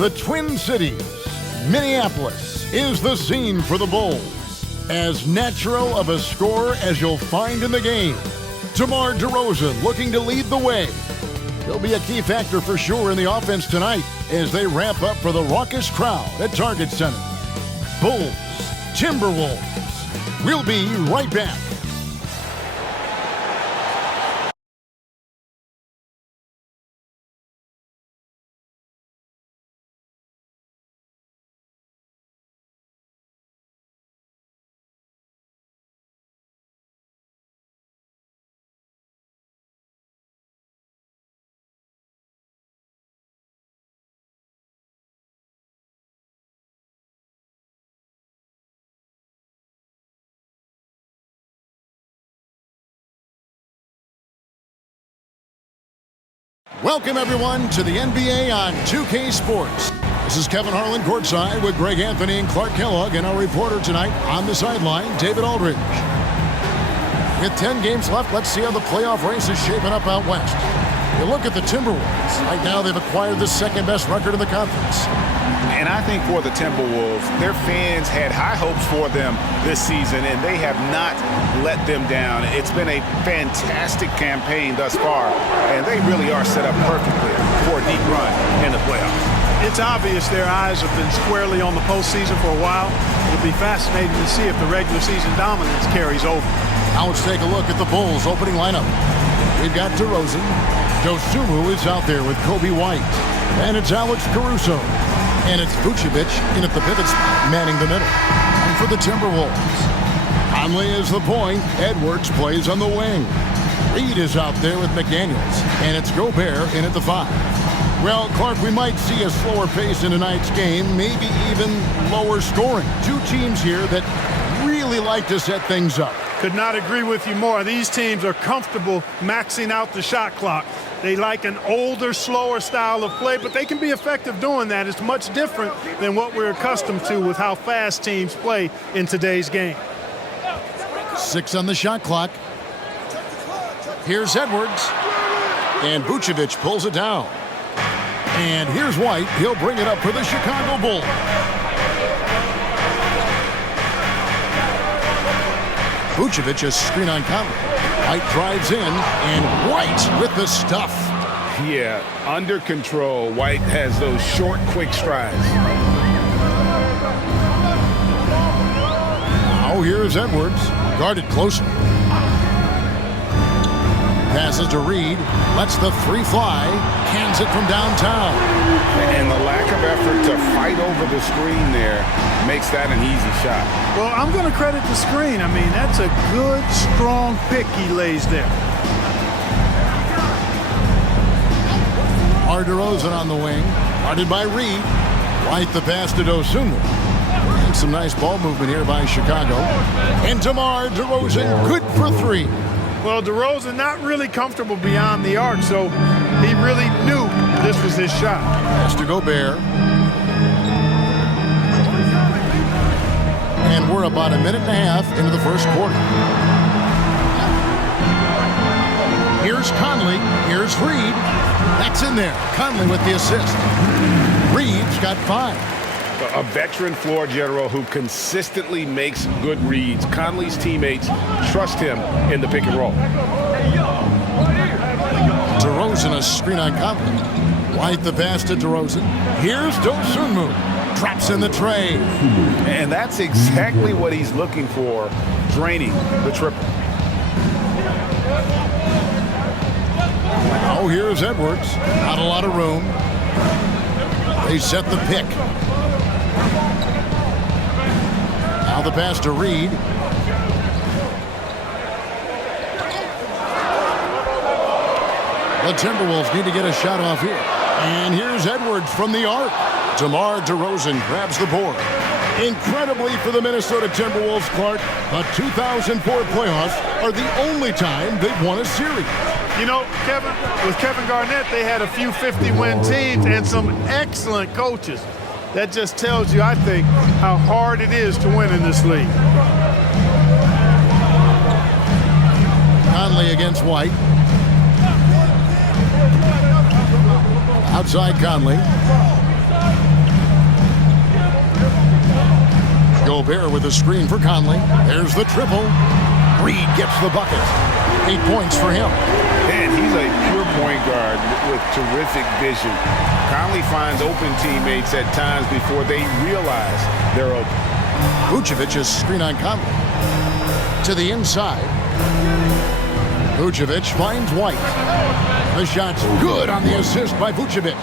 The Twin Cities, Minneapolis, is the scene for the Bulls. As natural of a score as you'll find in the game. DeMar DeRozan looking to lead the way. He'll be a key factor for sure in the offense tonight as they ramp up for the raucous crowd at Target Center. Bulls, Timberwolves. We'll be right back. Welcome, everyone, to the NBA on 2K Sports. This is Kevin Harlan courtside with Greg Anthony and Clark Kellogg, and our reporter tonight on the sideline, David Aldridge. With 10 games left, let's see how the playoff race is shaping up out west. You look at the Timberwolves. Right now, they've acquired the second-best record in the conference. And I think for the Timberwolves, their fans had high hopes for them this season, and they have not let them down. It's been a fantastic campaign thus far, and they really are set up perfectly for a deep run in the playoffs. It's obvious their eyes have been squarely on the postseason for a while. It'll be fascinating to see if the regular season dominance carries over. Now let's take a look at the Bulls' opening lineup. We've got DeRozan. Dosunmu is out there with Kobe White. And it's Alex Caruso. And it's Vucevic in at the pivot spot, manning the middle. And for the Timberwolves, Conley is the point. Edwards plays on the wing. Reed is out there with McDaniels. And it's Gobert in at the 5. Well, Clark, we might see a slower pace in tonight's game, maybe even lower scoring. Two teams here that really like to set things up. Could not agree with you more. These teams are comfortable maxing out the shot clock. They like an older, slower style of play, but they can be effective doing that. It's much different than what we're accustomed to with how fast teams play in today's game. 6 on the shot clock. Here's Edwards. And Vucevic pulls it down. And here's White. He'll bring it up for the Chicago Bulls. Vucevic a screen on Conley. White drives in, and White with the stuff. Yeah, under control. White has those short, quick strides. Now here's Edwards, guarded closely. Passes to Reed, lets the 3 fly, cans it from downtown. And the lack of effort to fight over the screen there makes that an easy shot. Well, I'm going to credit the screen. I mean, that's a good, strong pick he lays there. DeRozan on the wing, guarded by Reed. White the pass to Dosunmu. And some nice ball movement here by Chicago. And DeMar DeRozan, good for 3. Well, DeRozan not really comfortable beyond the arc, so he really knew this was his shot. Pass to Gobert. And we're about a minute and a half into the first quarter. Here's Conley. Here's Reed. That's in there. Conley with the assist. Reed's got 5. A veteran floor general who consistently makes good reads. Conley's teammates trust him in the pick and roll. DeRozan a screen on Conley. White the pass to DeRozan. Here's Dosunmu. Drops in the tray. And that's exactly what he's looking for, draining the triple. Now here's Edwards. Not a lot of room. They set the pick. Now the pass to Reed. The Timberwolves need to get a shot off here. And here's Edwards from the arc. DeMar DeRozan grabs the board. Incredibly for the Minnesota Timberwolves, Clark, the 2004 playoffs are the only time they've won a series. You know, Kevin, with Kevin Garnett, they had a few 50-win teams and some excellent coaches. That just tells you, I think, how hard it is to win in this league. Conley against White. Outside Conley. Gobert with a screen for Conley. There's the triple. Reed gets the bucket. 8 points for him. Man, he's a pure point guard with terrific vision. Conley finds open teammates at times before they realize they're open. Vucevic's screen on Conley. To the inside. Vucevic finds White. The shot's good on the assist by Vucevic.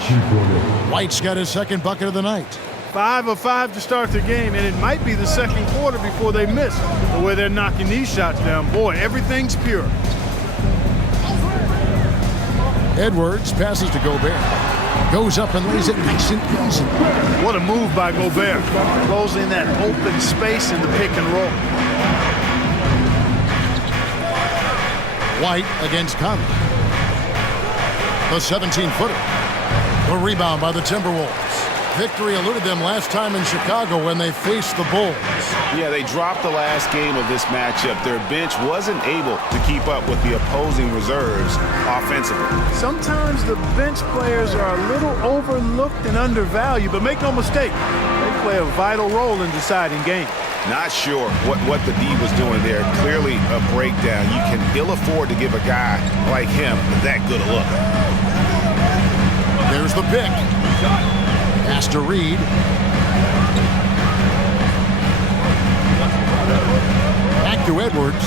White's got his second bucket of the night. 5 of 5 to start the game, and it might be the second quarter before they miss. The way they're knocking these shots down, boy, everything's pure. Edwards passes to Gobert. Goes up and lays it nice and easy. What a move by Gobert, closing that open space in the pick and roll. White against Conley. The 17-footer. The rebound by the Timberwolves. Victory eluded them last time in Chicago when they faced the Bulls. Yeah, they dropped the last game of this matchup. Their bench wasn't able to keep up with the opposing reserves offensively. Sometimes the bench players are a little overlooked and undervalued, but make no mistake, they play a vital role in deciding games. Not sure what the D was doing there. Clearly a breakdown. You can ill afford to give a guy like him that good a look. There's the pick. Pass to Reed. Back to Edwards.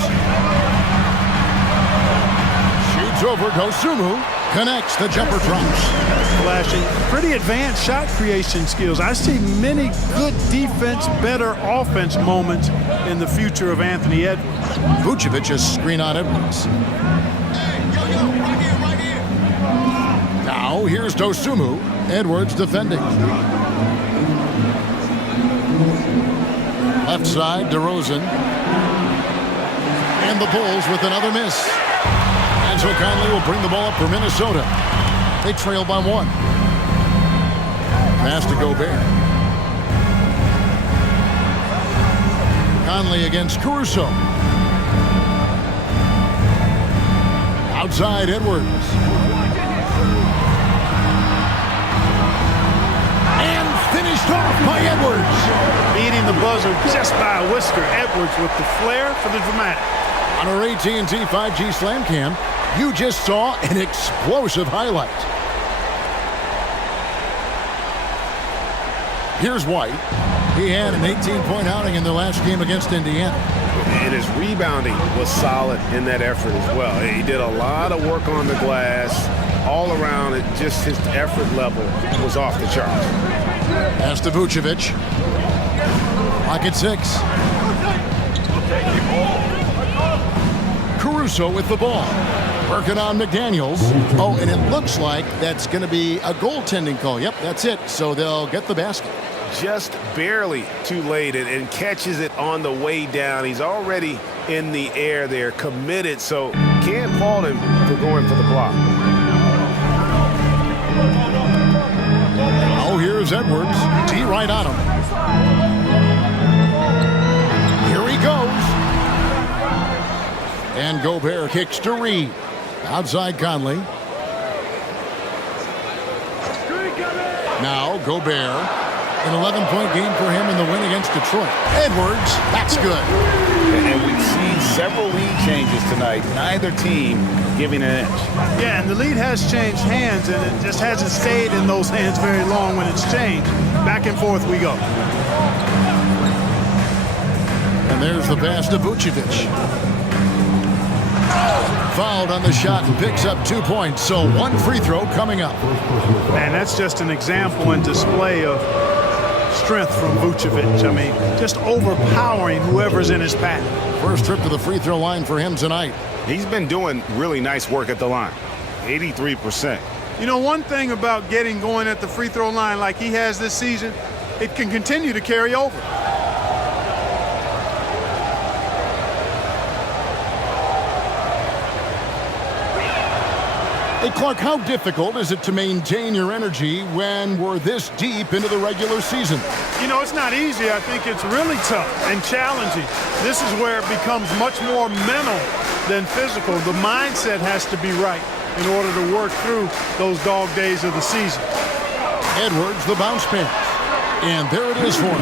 Shoots over Dosumu. Connects, the jumper drops. Flashing pretty advanced shot creation skills. I see many good defense, better offense moments in the future of Anthony Edwards. Vucevic's screen on Edwards. Now here's Dosumu. Edwards defending. Left side, DeRozan. And the Bulls with another miss. And so Conley will bring the ball up for Minnesota. They trail by 1. Pass to Gobert. Conley against Caruso. Outside Edwards. Finished off by Edwards. Beating the buzzer just by a whisker. Edwards with the flair for the dramatic. On our AT&T 5G Slam Cam, you just saw an explosive highlight. Here's White. He had an 18-point outing in the last game against Indiana. And his rebounding was solid in that effort as well. He did a lot of work on the glass. All around, it just his effort level was off the charts. Pass to Vucevic. Pocket 6. Caruso with the ball. Working on McDaniels. Oh, and it looks like that's going to be a goaltending call. Yep, that's it. So they'll get the basket. Just barely too late and catches it on the way down. He's already in the air there, committed, so can't fault him for going for the block. Oh, here's Edwards. D right on him. Here he goes. And Gobert kicks to Reed. Outside Conley. Now Gobert. An 11-point game for him in the win against Detroit. Edwards, that's good. And we've seen several lead changes tonight. Neither team giving an inch. Yeah, and the lead has changed hands, and it just hasn't stayed in those hands very long when it's changed. Back and forth we go. And there's the pass to Vucevic. Fouled on the shot and picks up 2 points. So 1 free throw coming up. Man, that's just an example and display of strength from Vucevic. I mean, just overpowering whoever's in his path. First trip to the free throw line for him tonight. He's been doing really nice work at the line. 83%. You know, one thing about getting going at the free throw line like he has this season, it can continue to carry over. Hey, Clark, how difficult is it to maintain your energy when we're this deep into the regular season? You know, it's not easy. I think it's really tough and challenging. This is where it becomes much more mental than physical. The mindset has to be right in order to work through those dog days of the season. Edwards, the bounce pass. And there it is for him.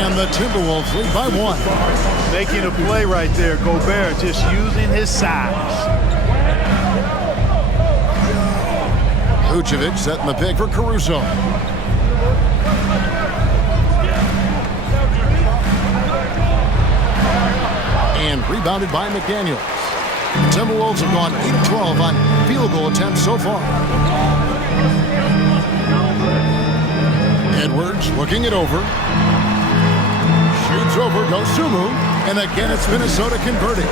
And the Timberwolves lead by 1. Making a play right there. Gobert just using his size. Vucevic setting the pick for Caruso. And rebounded by McDaniels. The Timberwolves have gone 8 of 12 on field goal attempts so far. Edwards looking it over. Shoots over, goes Sumu. And again, it's Minnesota converting.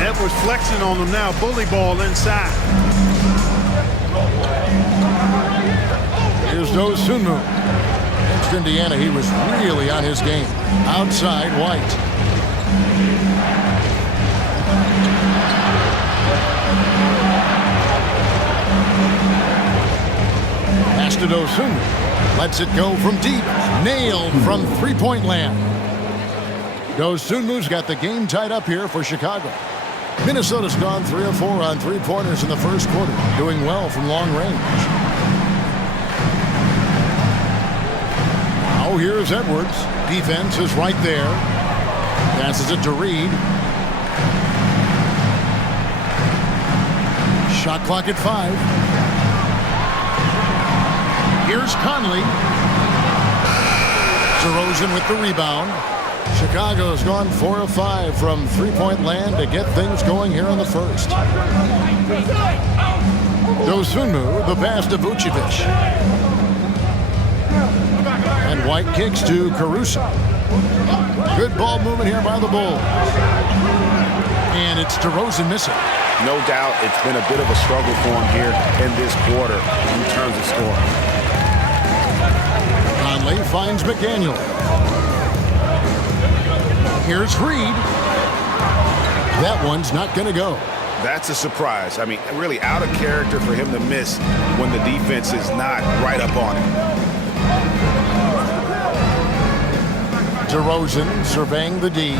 Edwards flexing on them now. Bully ball inside. Here's Dosunmu. Against Indiana, he was really on his game. Outside, White. Pass to Dosunmu. Lets it go from deep. Nailed from three-point land. Dosunmu's got the game tied up here for Chicago. Minnesota's gone 3 of 4 on three-pointers in the first quarter. Doing well from long range. Now here's Edwards. Defense is right there. Passes it to Reed. Shot clock at 5. Here's Conley. DeRozan with the rebound. Chicago's gone 4 of 5 from three-point land to get things going here in the first. Dosunmu, the pass to Vucevic. And White kicks to Caruso. Good ball movement here by the Bulls. And it's DeRozan missing. No doubt it's been a bit of a struggle for him here in this quarter in terms of scoring. Conley finds McDaniel. Here's Reed. That one's not going to go. That's a surprise. I mean, really out of character for him to miss when the defense is not right up on him. DeRozan surveying the D.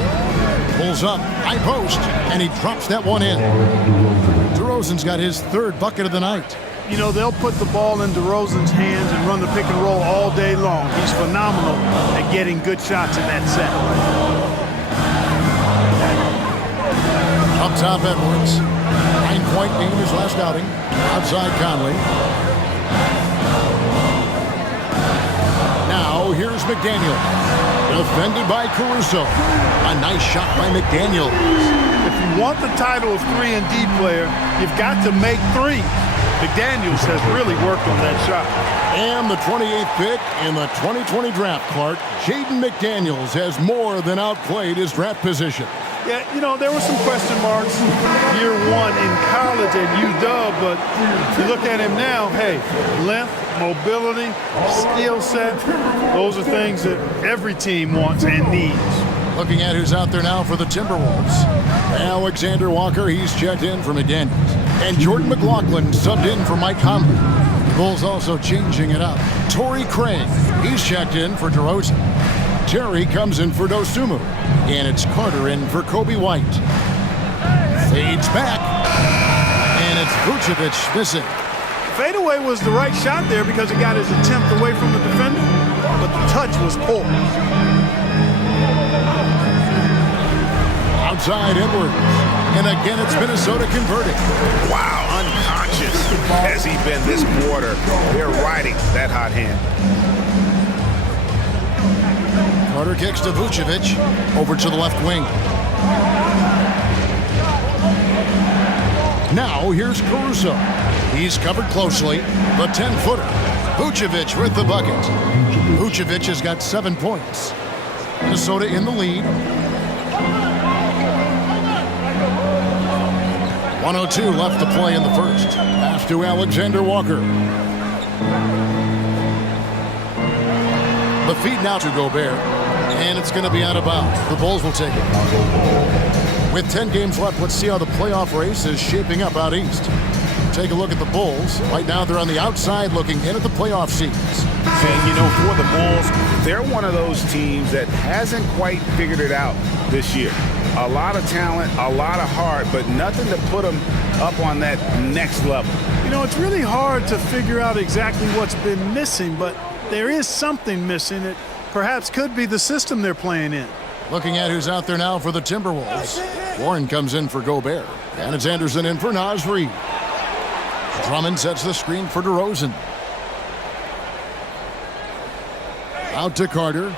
Pulls up, high post, and he drops that one in. DeRozan's got his 3rd bucket of the night. You know, they'll put the ball in DeRozan's hands and run the pick and roll all day long. He's phenomenal at getting good shots in that set. Up top, Edwards. 9-point game his last outing. Outside Conley. Now here's McDaniel. Defended by Caruso. A nice shot by McDaniel. If you want the title of 3-and-D player, you've got to make threes. McDaniels has really worked on that shot. And the 28th pick in the 2020 draft, Clark, Jaden McDaniels has more than outplayed his draft position. Yeah, you know, there were some question marks year 1 in college at UW, but if you look at him now, hey, length, mobility, skill set, those are things that every team wants and needs. Looking at who's out there now for the Timberwolves. Alexander Walker, he's checked in for McDaniels. And Jordan McLaughlin subbed in for Mike Conley. The Bulls also changing it up. Torrey Craig, he's checked in for DeRozan. Terry comes in for Dosunmu. And it's Carter in for Kobe White. Fades back. And it's Vucevic missing. Fadeaway was the right shot there because he got his attempt away from the defender, but the touch was poor. Outside Edwards. And again, it's Minnesota converting. Wow, unconscious has he been this quarter. They're riding that hot hand. Carter kicks to Vucevic. Over to the left wing. Now here's Caruso. He's covered closely. The 10-footer. Vucevic with the bucket. Vucevic has got 7 points. Minnesota in the lead. 1:02 left to play in the first. Pass to Alexander Walker. The feed now to Gobert. And it's going to be out of bounds. The Bulls will take it. With 10 games left, let's see how the playoff race is shaping up out east. Take a look at the Bulls. Right now, they're on the outside looking in at the playoff seeds. And, you know, for the Bulls, they're one of those teams that hasn't quite figured it out this year. A lot of talent, a lot of heart, but nothing to put them up on that next level. You know, it's really hard to figure out exactly what's been missing, but there is something missing. It perhaps could be the system they're playing in. Looking at who's out there now for the Timberwolves. Warren comes in for Gobert. And it's Anderson in for Naz Reid. Drummond sets the screen for DeRozan. Out to Carter.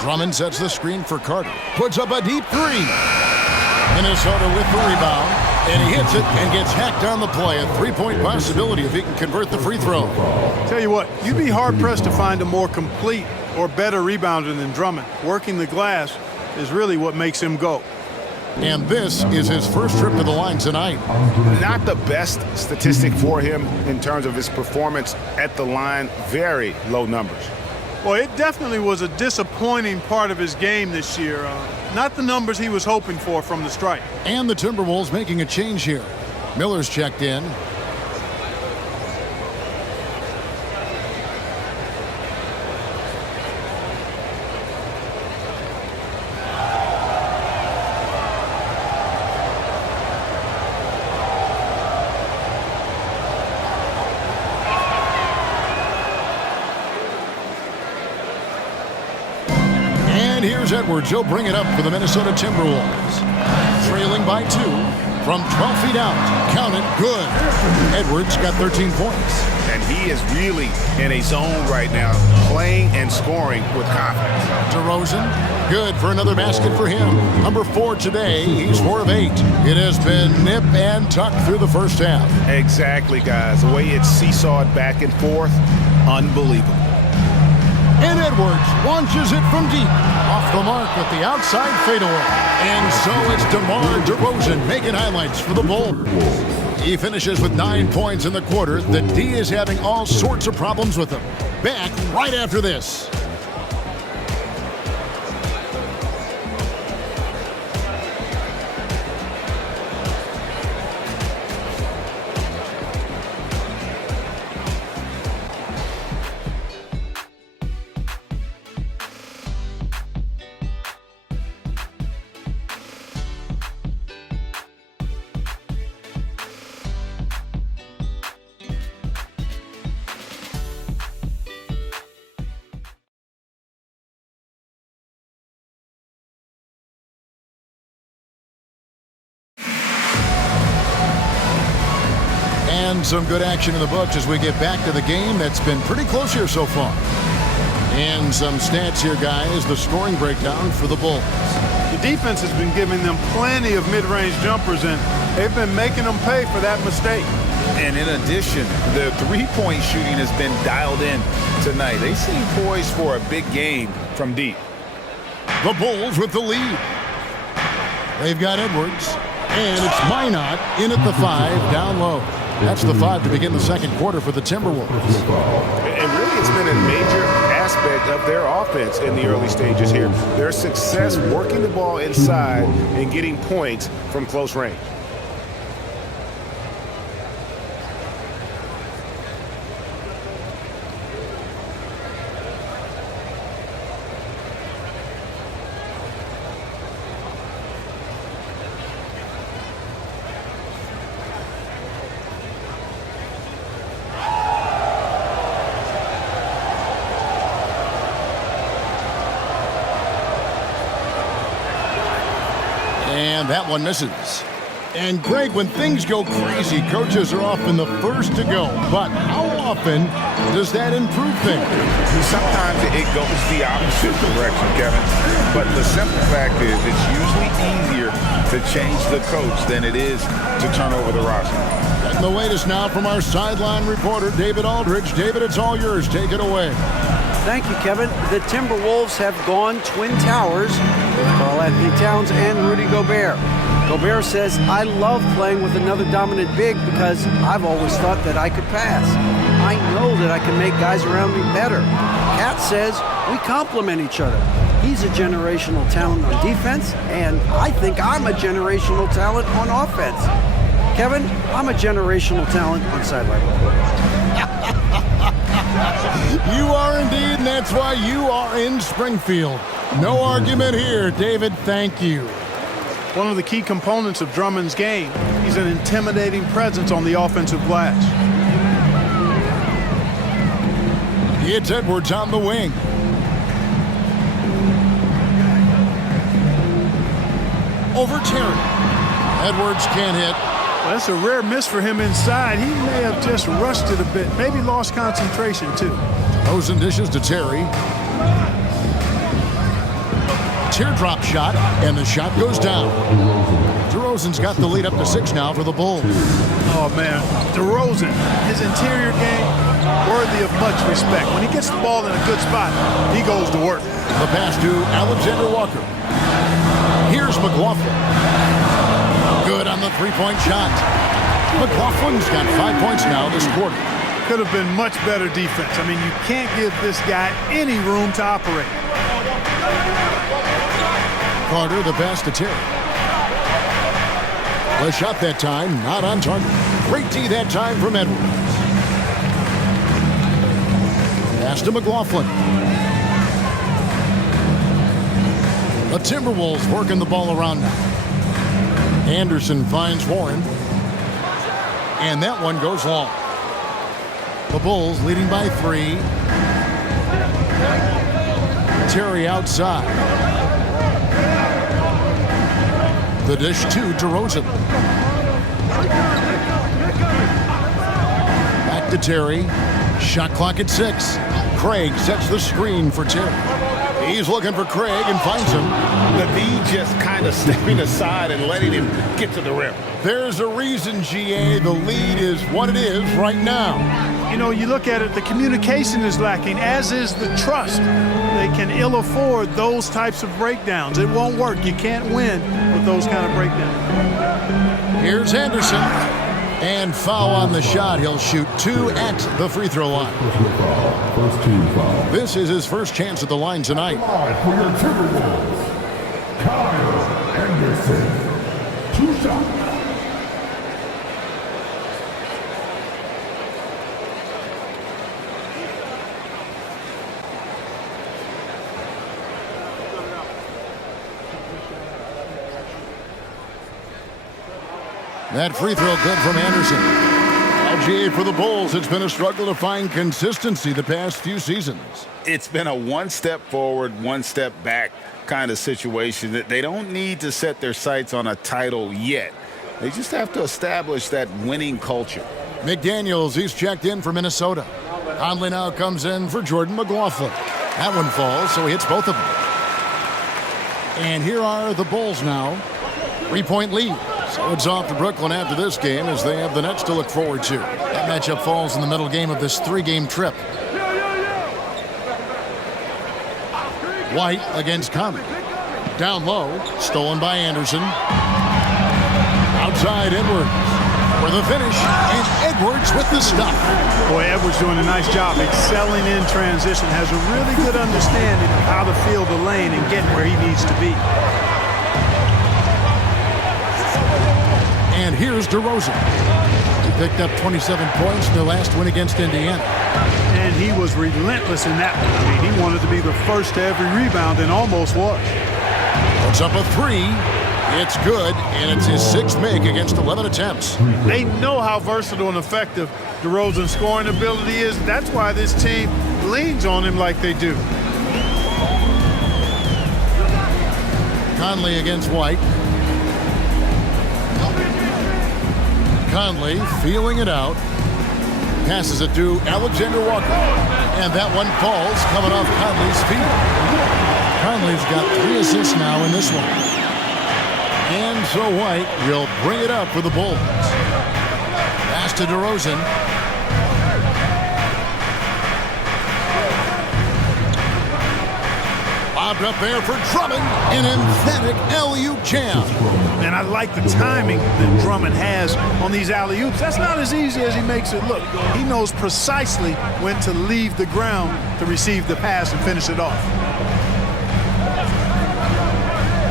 Drummond sets the screen for Carter. Puts up a deep three. Minnesota with the rebound. And he hits it and gets hacked on the play. A three-point possibility if he can convert the free throw. Tell you what, you'd be hard-pressed to find a more complete or better rebounder than Drummond. Working the glass is really what makes him go. And this is his first trip to the line tonight. Not the best statistic for him in terms of his performance at the line. Very low numbers. Well, it definitely was a disappointing part of his game this year. Not the numbers he was hoping for from the stripe. And the Timberwolves making a change here. Miller's checked in. And here's Edwards. He'll bring it up for the Minnesota Timberwolves. Trailing by 2 from 12 feet out. Count it. Good. Edwards got 13 points. And he is really in a zone right now, playing and scoring with confidence. DeRozan, good for another basket for him. Number 4 today. He's 4 of 8. It has been nip and tuck through the first half. Exactly, guys. The way it's seesawed back and forth, unbelievable. And Edwards launches it from deep. Off the mark with the outside fadeaway. And so it's DeMar DeRozan making highlights for the Bulls. He finishes with 9 points in the quarter. The D is having all sorts of problems with him. Back right after this. And some good action in the books as we get back to the game that's been pretty close here so far. And some stats here, guys. The scoring breakdown for the Bulls. The defense has been giving them plenty of mid-range jumpers, and they've been making them pay for that mistake. And in addition, the three-point shooting has been dialed in tonight. They seem poised for a big game from deep. The Bulls with the lead. They've got Edwards. And it's Minot in at the 5, down low. That's the 5 to begin the second quarter for the Timberwolves. And really, it's been a major aspect of their offense in the early stages here. Their success working the ball inside and getting points from close range. And that one misses. And Greg, when things go crazy, coaches are often the first to go. But how often does that improve things? Sometimes it goes the opposite direction, Kevin. But the simple fact is it's usually easier to change the coach than it is to turn over the roster. And the latest now from our sideline reporter, David Aldridge. David, it's all yours. Take it away. Thank you, Kevin. The Timberwolves have gone Twin Towers with Karl-Anthony Towns and Rudy Gobert. Gobert says, I love playing with another dominant big because I've always thought that I could pass. I know that I can make guys around me better. Cat says, we complement each other. He's a generational talent on defense, and I think I'm a generational talent on offense. Kevin, I'm a generational talent on sideline reporting. You are indeed, and that's why you are in Springfield. No argument here, David. Thank you. One of the key components of Drummond's game, he's an intimidating presence on the offensive glass. It's Edwards on the wing. Over Terry. Edwards can't hit. Well, that's a rare miss for him inside. He may have just rushed it a bit, maybe lost concentration too. Rosen dishes to Terry. Teardrop shot, and the shot goes down. DeRozan's got the lead up to 6 now for the Bulls. Oh, man. DeRozan, his interior game, worthy of much respect. When he gets the ball in a good spot, he goes to work. The pass to Alexander Walker. Here's McLaughlin. Good on the three-point shot. McLaughlin's got 5 points now this quarter. Could have been much better defense. I mean, you can't give this guy any room to operate. Carter, the pass to Terry. The shot that time, not on target. Great D that time from Edwards. Pass to McLaughlin. The Timberwolves working the ball around now. Anderson finds Warren. And that one goes long. The Bulls leading by 3. Terry outside. The dish to DeRozan. Back to Terry. Shot clock at 6. Craig sets the screen for Terry. He's looking for Craig and finds him. The D just kind of stepping aside and letting him get to the rim. There's a reason, GA, the lead is what it is right now. You know, you look at it, the communication is lacking, as is the trust. They can ill afford those types of breakdowns. It won't work. You can't win with those kind of breakdowns. Here's Anderson. And foul on the shot. He'll shoot 2 at the free throw line. First team foul. This is his first chance at the line tonight. For your Timberwolves, Kyle Anderson. 2 shots. That free throw good from Anderson. LGA for the Bulls. It's been a struggle to find consistency the past few seasons. It's been a one step forward, one step back kind of situation that they don't need to set their sights on a title yet. They just have to establish that winning culture. McDaniels, he's checked in for Minnesota. Conley now comes in for Jordan McLaughlin. That one falls, so he hits both of them. And here are the Bulls now. 3-point lead. So it's off to Brooklyn after this game as they have the Nets to look forward to. That matchup falls in the middle game of this 3-game trip. White against Conley. Down low, stolen by Anderson. Outside Edwards for the finish, and Edwards with the stop. Boy, Edwards doing a nice job excelling in transition, has a really good understanding of how to field the lane and get where he needs to be. And here's DeRozan. He picked up 27 points in their last win against Indiana. And he was relentless in that one. I mean, he wanted to be the first to every rebound and almost was. Puts up a 3. It's good, and it's his 6th make against 11 attempts. They know how versatile and effective DeRozan's scoring ability is. That's why this team leans on him like they do. Conley against White. Conley feeling it out. Passes it to Alexander Walker. And that one falls coming off Conley's feet. Conley's got 3 assists now in this one. And so White will bring it up for the Bulls. Pass to DeRozan. Lobbed up there for Drummond. An emphatic alley-oop jam. And I like the timing that Drummond has on these alley-oops. That's not as easy as he makes it look. He knows precisely when to leave the ground to receive the pass and finish it off.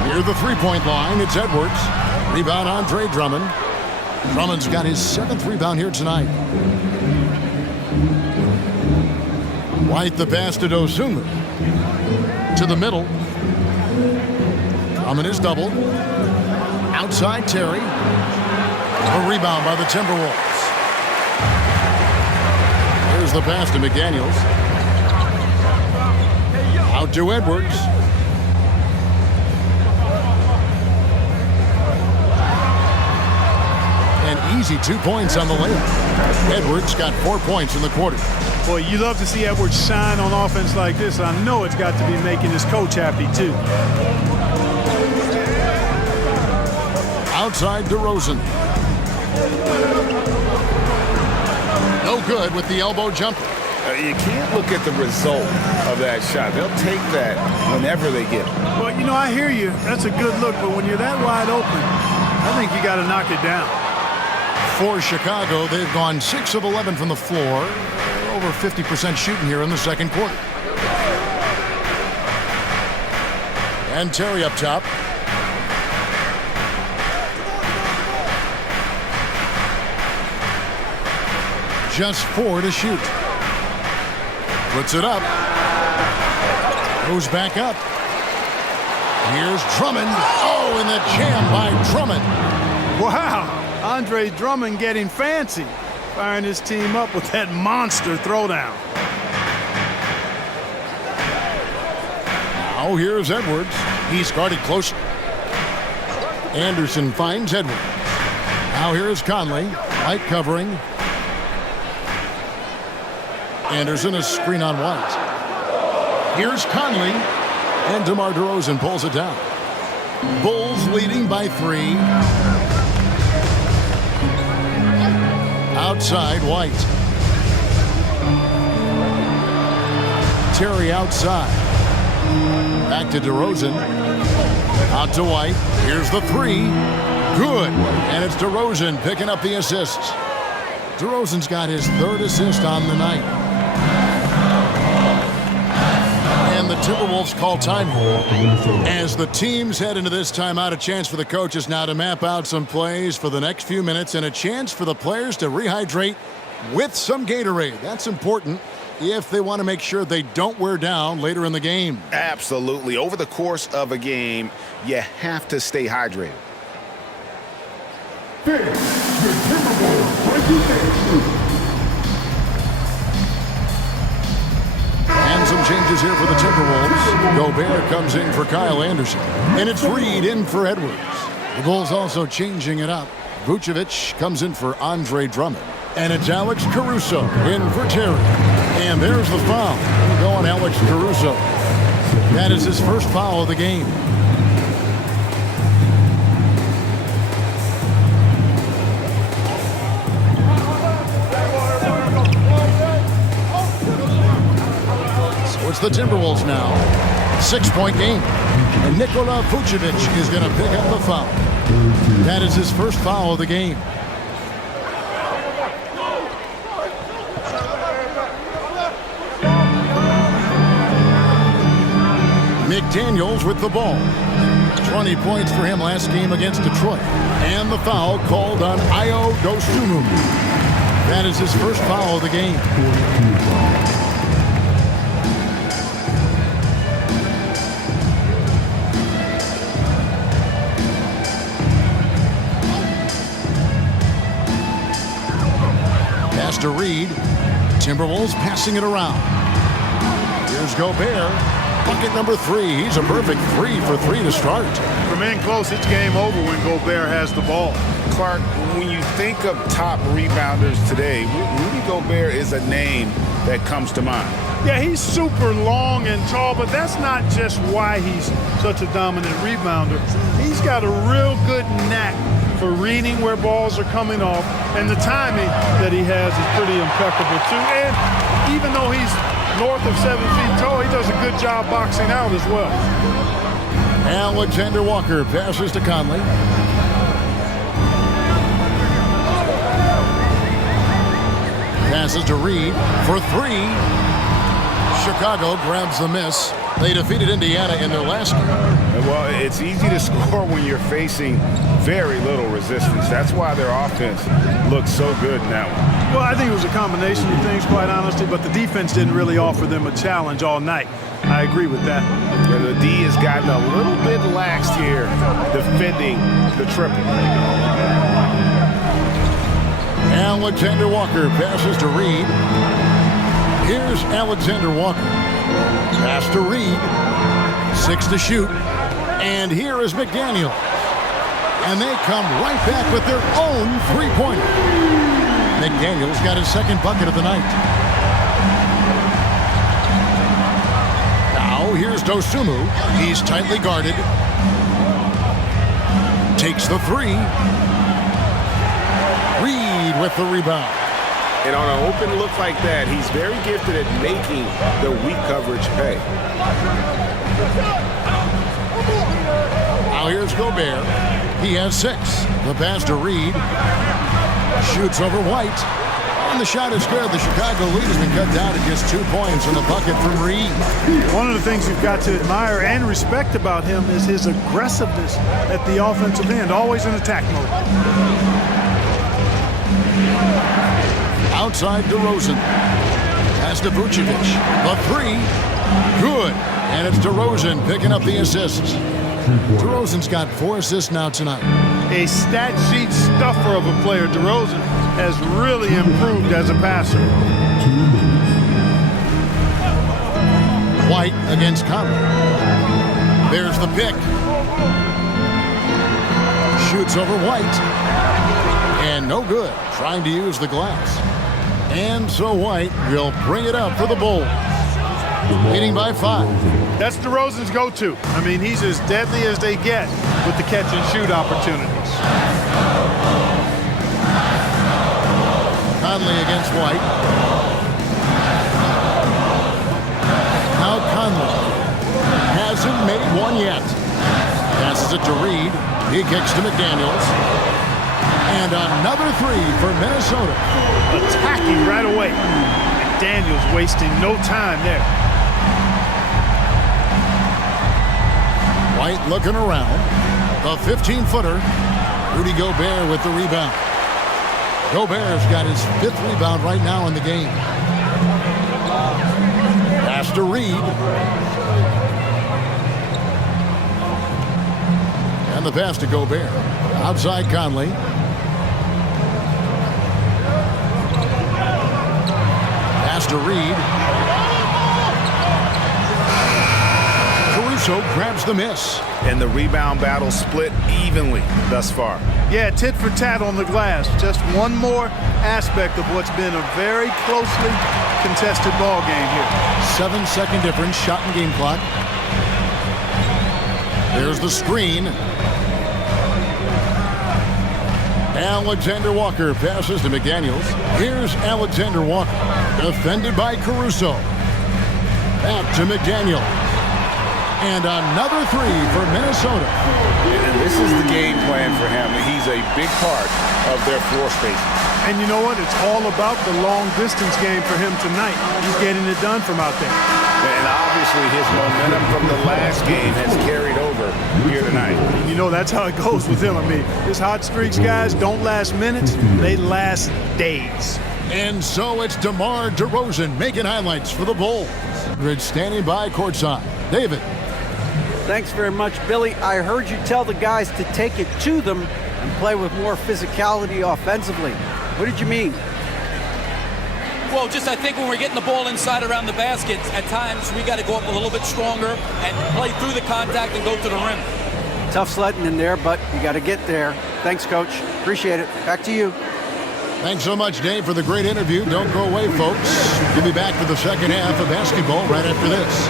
Near the three-point line, it's Edwards. Rebound Andre Drummond. Drummond's got his 7th rebound here tonight. White the pass to Dosunmu. To the middle. Drummond is doubled. Outside Terry. A rebound by the Timberwolves. Here's the pass to McDaniels. Out to Edwards. An easy 2 points on the layup. Edwards got 4 points in the quarter. Boy, you love to see Edwards shine on offense like this. I know it's got to be making his coach happy, too. Outside DeRozan. No good with the elbow jumper. You can't look at the result of that shot. They'll take that whenever they get it. Well, you know, I hear you. That's a good look, but when you're that wide open, I think you got to knock it down. For Chicago, they've gone 6 of 11 from the floor. Over 50% shooting here in the second quarter. And Terry up top. Just 4 to shoot. Puts it up. Goes back up. Here's Drummond. Oh, and the jam by Drummond. Wow. Andre Drummond getting fancy, firing his team up with that monster throwdown. Now here's Edwards. He's guarded close. Anderson finds Edwards. Now here's Conley. White covering. Anderson a screen on White. Here's Conley. And DeMar DeRozan pulls it down. Bulls leading by 3. Outside, White. Terry outside. Back to DeRozan. Out to White. Here's the 3. Good. And it's DeRozan picking up the assists. DeRozan's got his 3rd assist on the night. And the Timberwolves call time as the teams head into this timeout. A chance for the coaches now to map out some plays for the next few minutes and a chance for the players to rehydrate with some Gatorade. That's important if they want to make sure they don't wear down later in the game. Absolutely. Over the course of a game, you have to stay hydrated. This is your Timberwolves regulation. And some changes here for the Timberwolves. Gobert comes in for Kyle Anderson. And it's Reed in for Edwards. The Bulls also changing it up. Vucevic comes in for Andre Drummond. And it's Alex Caruso in for Terry. And there's the foul. Go on Alex Caruso. That is his first foul of the game. It's the Timberwolves now. 6-point game. And Nikola Vucevic is going to pick up the foul. That is his first foul of the game. McDaniels with the ball. 20 points for him last game against Detroit. And the foul called on Ayo Dosunmu. That is his first foul of the game. To Reed. Timberwolves passing it around. Here's Gobert. Bucket number 3. He's a perfect 3 for 3 to start. From in close, it's game over when Gobert has the ball. Clark, when you think of top rebounders today, Rudy Gobert is a name that comes to mind. Yeah, he's super long and tall, but that's not just why he's such a dominant rebounder. He's got a real good knack for reading where balls are coming off, and the timing that he has is pretty impeccable too. And even though he's north of 7 feet tall, he does a good job boxing out as well. Alexander Walker passes to Conley. Passes to Reed for 3. Chicago grabs the miss. They defeated Indiana in their last game. Well, it's easy to score when you're facing very little resistance. That's why their offense looks so good in that one. Well, I think it was a combination of things, quite honestly, but the defense didn't really offer them a challenge all night. I agree with that. Yeah, the D has gotten a little bit laxed here defending the triple. Alexander Walker passes to Reed. Here's Alexander Walker. Pass to Reed. 6 to shoot. And here is McDaniel. And they come right back with their own three-pointer. McDaniel's got his second bucket of the night. Now here's Dosunmu. He's tightly guarded. Takes the three. Reed with the rebound. And on an open look like that, he's very gifted at making the weak coverage pay. Now here's Gobert. He has 6. The pass to Reed. Shoots over White. And the shot is good. The Chicago lead has been cut down to just 2 points in the bucket from Reed. One of the things you've got to admire and respect about him is his aggressiveness at the offensive end, always in attack mode. Outside DeRozan. Pass to Vucevic. The three. Good. And it's DeRozan picking up the assists. DeRozan's got 4 assists now tonight. A stat sheet stuffer of a player, DeRozan has really improved as a passer. White against Conley. There's the pick. Shoots over White. And no good. Trying to use the glass. And so White will bring it up for the Bulls. Leading by 5. That's DeRozan's go-to. I mean, he's as deadly as they get with the catch-and-shoot opportunities. Conley against White. Now Conley hasn't made one yet. Passes it to Reed. He kicks to McDaniels. And another three for Minnesota. Attacking right away. McDaniels wasting no time there. White looking around. The 15-footer. Rudy Gobert with the rebound. Gobert's got his 5th rebound right now in the game. Pass to Reed. And the pass to Gobert. Outside Conley. Pass to Reed. Caruso grabs the miss. And the rebound battle split evenly thus far. Yeah, tit for tat on the glass. Just one more aspect of what's been a very closely contested ball game here. 7-second difference, shot and game clock. There's the screen. Alexander Walker passes to McDaniels. Here's Alexander Walker, defended by Caruso. Back to McDaniels. And another three for Minnesota. And this is the game plan for him. He's a big part of their floor spacing. And you know what? It's all about the long-distance game for him tonight. He's getting it done from out there. And obviously his momentum from the last game has carried over here tonight. You know, that's how it goes with him. I mean, his hot streaks, guys, don't last minutes. They last days. And so it's DeMar DeRozan making highlights for the Bulls. Grid standing by courtside. David. Thanks very much, Billy. I heard you tell the guys to take it to them and play with more physicality offensively. What did you mean? Well, just I think when we're getting the ball inside around the basket, at times we got to go up a little bit stronger and play through the contact and go to the rim. Tough sledding in there, but you got to get there. Thanks, Coach. Appreciate it. Back to you. Thanks so much, Dave, for the great interview. Don't go away, folks. We'll be back for the second half of basketball right after this.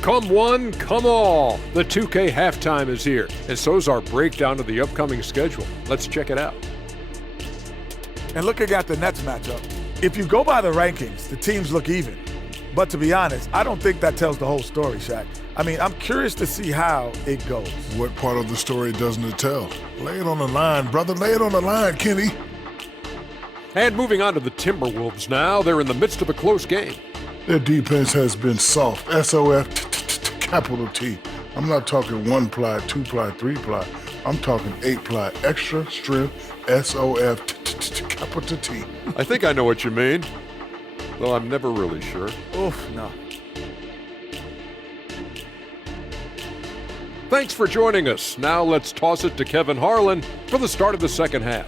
Come one, come all. The 2K halftime is here, and so's our breakdown of the upcoming schedule. Let's check it out. And looking at the Nets matchup, if you go by the rankings, the teams look even. But to be honest, I don't think that tells the whole story, Shaq. I mean, I'm curious to see how it goes. What part of the story doesn't it tell? Lay it on the line, brother. Lay it on the line, Kenny. And moving on to the Timberwolves now. They're in the midst of a close game. Their defense has been soft. S-O-F, capital T. I'm not talking 1-ply, 2-ply, 3-ply. I'm talking 8-ply, extra strength, S-O-F, capital T. I think I know what you mean. though I'm never really sure. Oof, no. Thanks for joining us. Now let's toss it to Kevin Harlan for the start of the second half.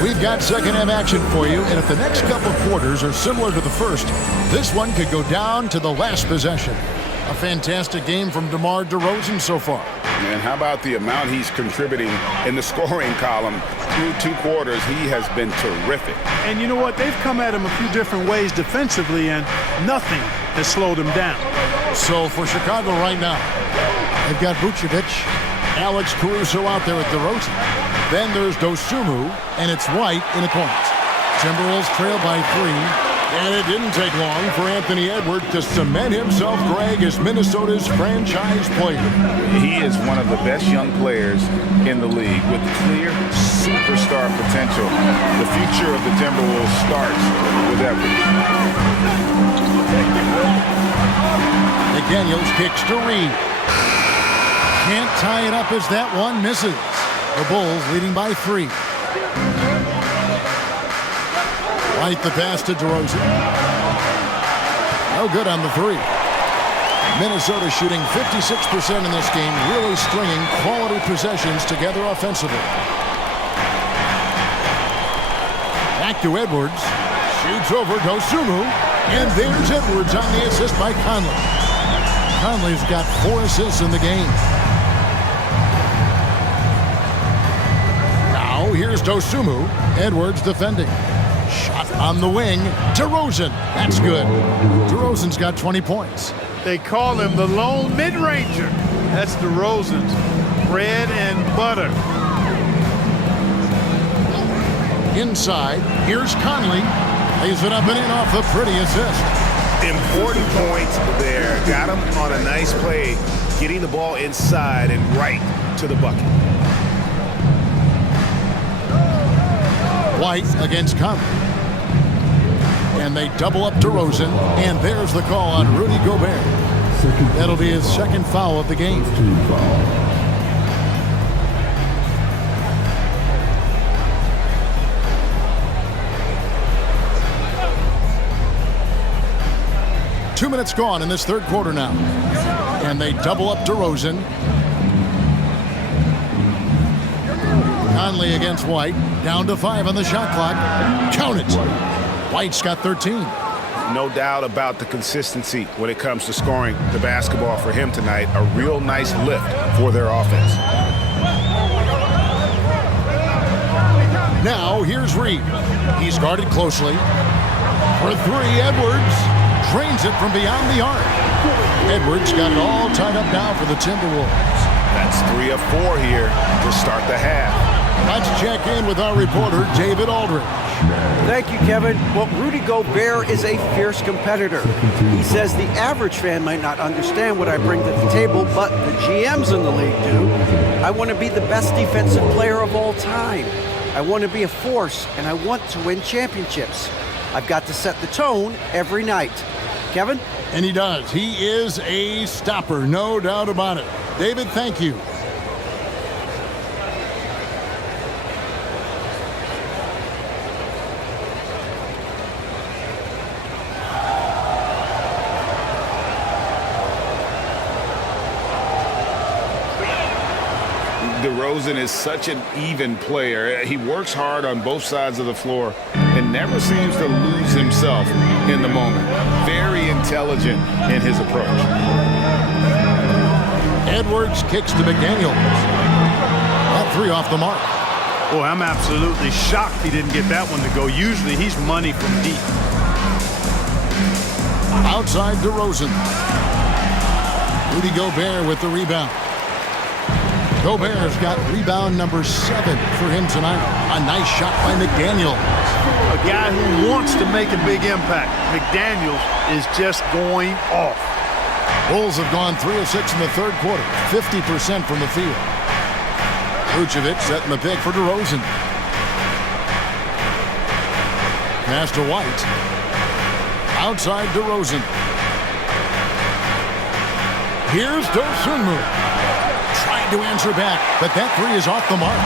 We've got second half action for you, and if the next couple quarters are similar to the first, this one could go down to the last possession. A fantastic game from DeMar DeRozan so far. And how about the amount he's contributing in the scoring column through 2 quarters? He has been terrific. And you know what? They've come at him a few different ways defensively, and nothing has slowed him down. So for Chicago right now, they've got Vucevic, Alex Caruso out there with DeRozan. Then there's Dosunmu, and it's White in the corners. Timberwolves trail by 3. And it didn't take long for Anthony Edwards to cement himself, Greg, as Minnesota's franchise player. He is one of the best young players in the league with clear superstar potential. The future of the Timberwolves starts with Edwards. McDaniels kicks to Reed. Can't tie it up as that one misses. The Bulls leading by 3. White the pass to DeRozan. No good on the 3. Minnesota shooting 56% in this game, really stringing quality possessions together offensively. Back to Edwards. Shoots over Dosunmu. And there's Edwards on the assist by Conley. Conley's got 4 assists in the game. Now here's Dosunmu. Edwards defending. Shot on the wing. DeRozan. That's good. DeRozan's got 20 points. They call him the lone mid-ranger. That's DeRozan's bread and butter. Inside, here's Conley. Lays it up and in off the pretty assist. Important point there. Got him on a nice play, getting the ball inside and right to the bucket. White against Conley. And they double up DeRozan, and there's the call on Rudy Gobert. That'll be his second foul of the game. Two minutes gone in this third quarter now. And they double up DeRozan. Conley against White. Down to 5 on the shot clock. Count it. White's got 13. No doubt about the consistency when it comes to scoring the basketball for him tonight. A real nice lift for their offense. Now here's Reed. He's guarded closely. For 3, Edwards drains it from beyond the arc. Edwards got it all tied up now for the Timberwolves. That's 3 of 4 here to start the half. Let's check in with our reporter, David Aldridge. Thank you, Kevin. Well, Rudy Gobert is a fierce competitor. He says the average fan might not understand what I bring to the table, but the GMs in the league do. I want to be the best defensive player of all time. I want to be a force, and I want to win championships. I've got to set the tone every night. Kevin? And he does. He is a stopper, no doubt about it. David, thank you. DeRozan is such an even player. He works hard on both sides of the floor and never seems to lose himself in the moment. Very intelligent in his approach. Edwards kicks to McDaniels. That 3 off the mark. Boy, I'm absolutely shocked he didn't get that one to go. Usually he's money from deep. Outside DeRozan. Rudy Gobert with the rebound. Gobert's got rebound number 7 for him tonight. A nice shot by McDaniels. A guy who wants to make a big impact. McDaniels is just going off. Bulls have gone 3 of 6 in the third quarter, 50% from the field. Vucevic setting the pick for DeRozan. Pass to White. Outside DeRozan. Here's Dosunmu. Trying to answer back, but that three is off the mark.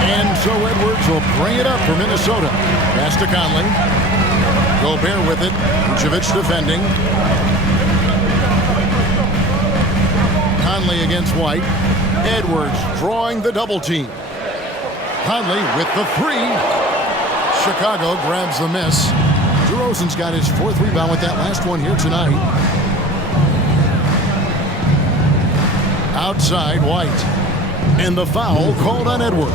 And so Edwards will bring it up for Minnesota. Pass to Conley. Gobert with it. Vucevic defending. Conley against White. Edwards drawing the double team. Conley with the three. Chicago grabs the miss. DeRozan's got his fourth rebound with that last one here tonight. Outside White. And the foul called on Edwards.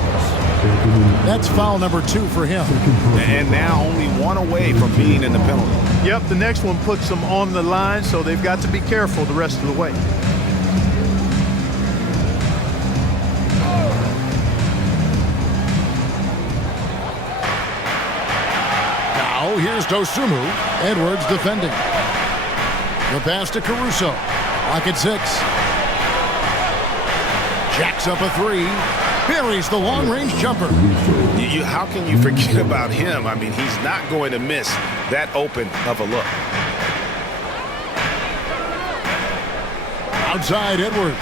That's foul number 2 for him. And now only one away from being in the penalty. Yep, the next one puts them on the line, so they've got to be careful the rest of the way. Now here's Dosunmu. Edwards defending. The pass to Caruso. Lock at 6. Jacks up a three. Buries the long-range jumper. How can you forget about him? I mean, he's not going to miss that open of a look. Outside Edwards.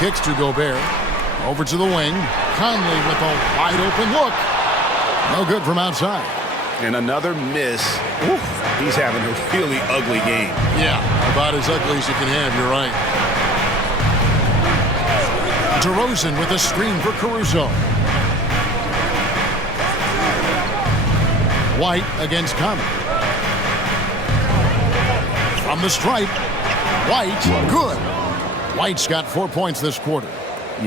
Kicks to Gobert. Over to the wing. Conley with a wide-open look. No good from outside. And another miss. Oof, he's having a really ugly game. Yeah, about as ugly as you can have, you're right. DeRozan with a screen for Caruso. White against Conley. From the stripe. White, good. White's got 4 points this quarter.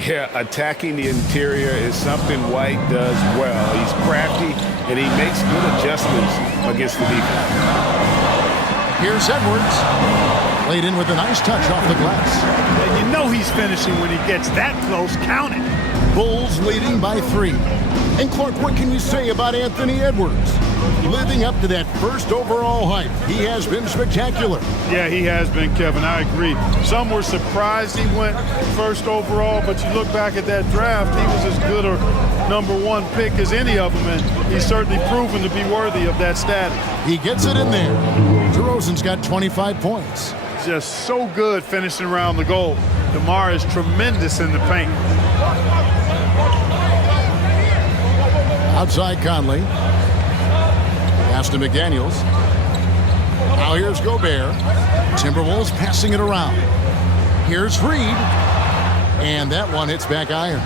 Yeah, attacking the interior is something White does well. He's crafty, and he makes good adjustments against the defense. Here's Edwards. Laid in with a nice touch off the glass. And you know he's finishing when he gets that close. Count it. Bulls leading by 3. And Clark, what can you say about Anthony Edwards? Living up to that first overall hype, he has been spectacular. Yeah, he has been, Kevin. I agree. Some were surprised he went first overall, but you look back at that draft, he was as good a #1 pick as any of them, and he's certainly proven to be worthy of that status. He gets it in there. DeRozan's got 25 points. Just so good finishing around the goal. DeMar is tremendous in the paint. Outside Conley. Pass to McDaniels. Now here's Gobert. Timberwolves passing it around. Here's Reed. And that one hits back iron.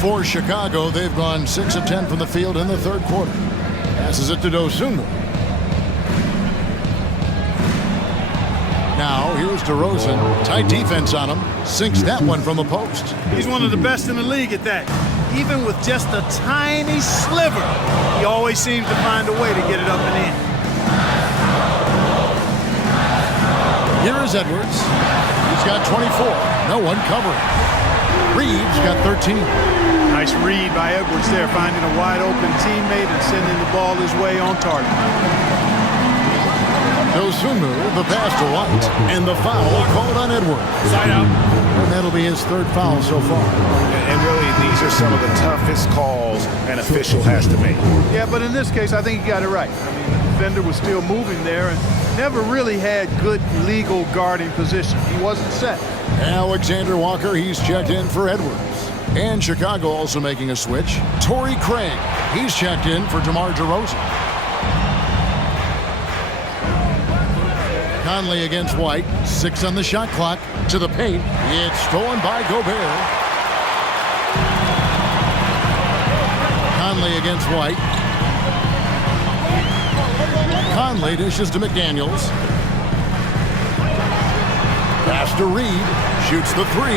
For Chicago, they've gone 6 of 10 from the field in the third quarter. Passes it to Dosunmu. Now here's DeRozan. Tight defense on him. Sinks that one from the post. He's one of the best in the league at that. Even with just a tiny sliver, he always seems to find a way to get it up and in. Here is Edwards. He's got 24. No one covering. Reed's got 13. Nice read by Edwards there, finding a wide open teammate and sending the ball his way on target. Dosunmu, the pass to White, and the foul called on Edwards. Side out. And that'll be his third foul so far. And really, these are some of the toughest calls an official has to make. Yeah, but in this case, I think he got it right. I mean, the defender was still moving there and never really had good legal guarding position. He wasn't set. Alexander Walker, he's checked in for Edwards. And Chicago also making a switch. Torrey Craig, he's checked in for DeMar DeRozan. Conley against White. 6 on the shot clock. To the paint. It's stolen by Gobert. Conley against White. Conley dishes to McDaniels. Pass to Reed. Shoots the 3.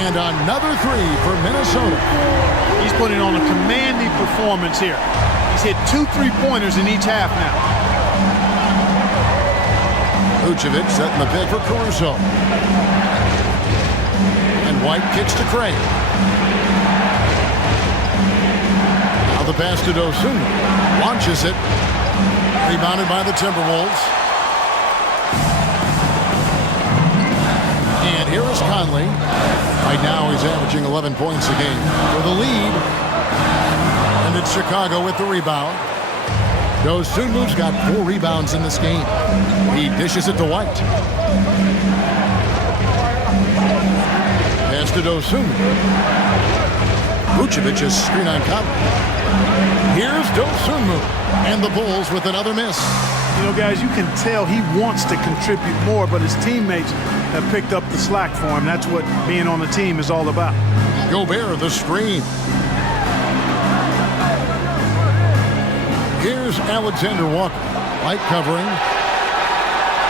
And another 3 for Minnesota. He's putting on a commanding performance here. He's hit 2 3-pointers in each half now. Vucevic setting the pick for Caruso. And White kicks to Craig. Now the pass to Dosunmu. Launches it. Rebounded by the Timberwolves. And here is Conley. Right now, he's averaging 11 points a game for the lead. And it's Chicago with the rebound. Dosunmu's got 4 rebounds in this game. He dishes it to White. Pass to Dosunmu. Vucevic is screen on Conley. Here's Dosunmu. And the Bulls with another miss. You know, guys, you can tell he wants to contribute more, but his teammates have picked up the slack for him. That's what being on the team is all about. Gobert, the screen. Here's Alexander Walker. White covering.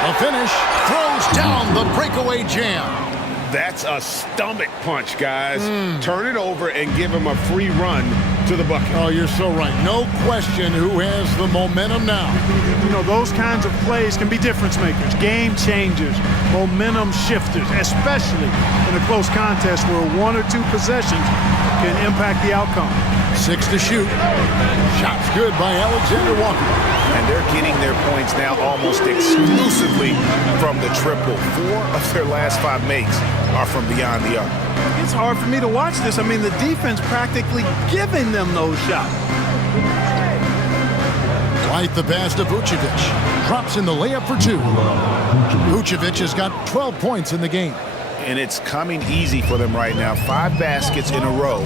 The finish. Throws down the breakaway jam. That's a stomach punch, guys. Turn it over and give him a free run to the bucket. Oh, you're so right. No question who has the momentum now. You know, those kinds of plays can be difference makers, game changers, momentum shifters, especially in a close contest where 1 or 2 possessions can impact the outcome. 6 to shoot. Shots good by Alexander Walker. And they're getting their points now almost exclusively from the triple. 4 of their last 5 makes are from beyond the arc. It's hard for me to watch this. I mean, the defense practically giving them those shots. White the pass to Vucevic. Drops in the layup for 2. Vucevic has got 12 points in the game. And it's coming easy for them right now. 5 baskets in a row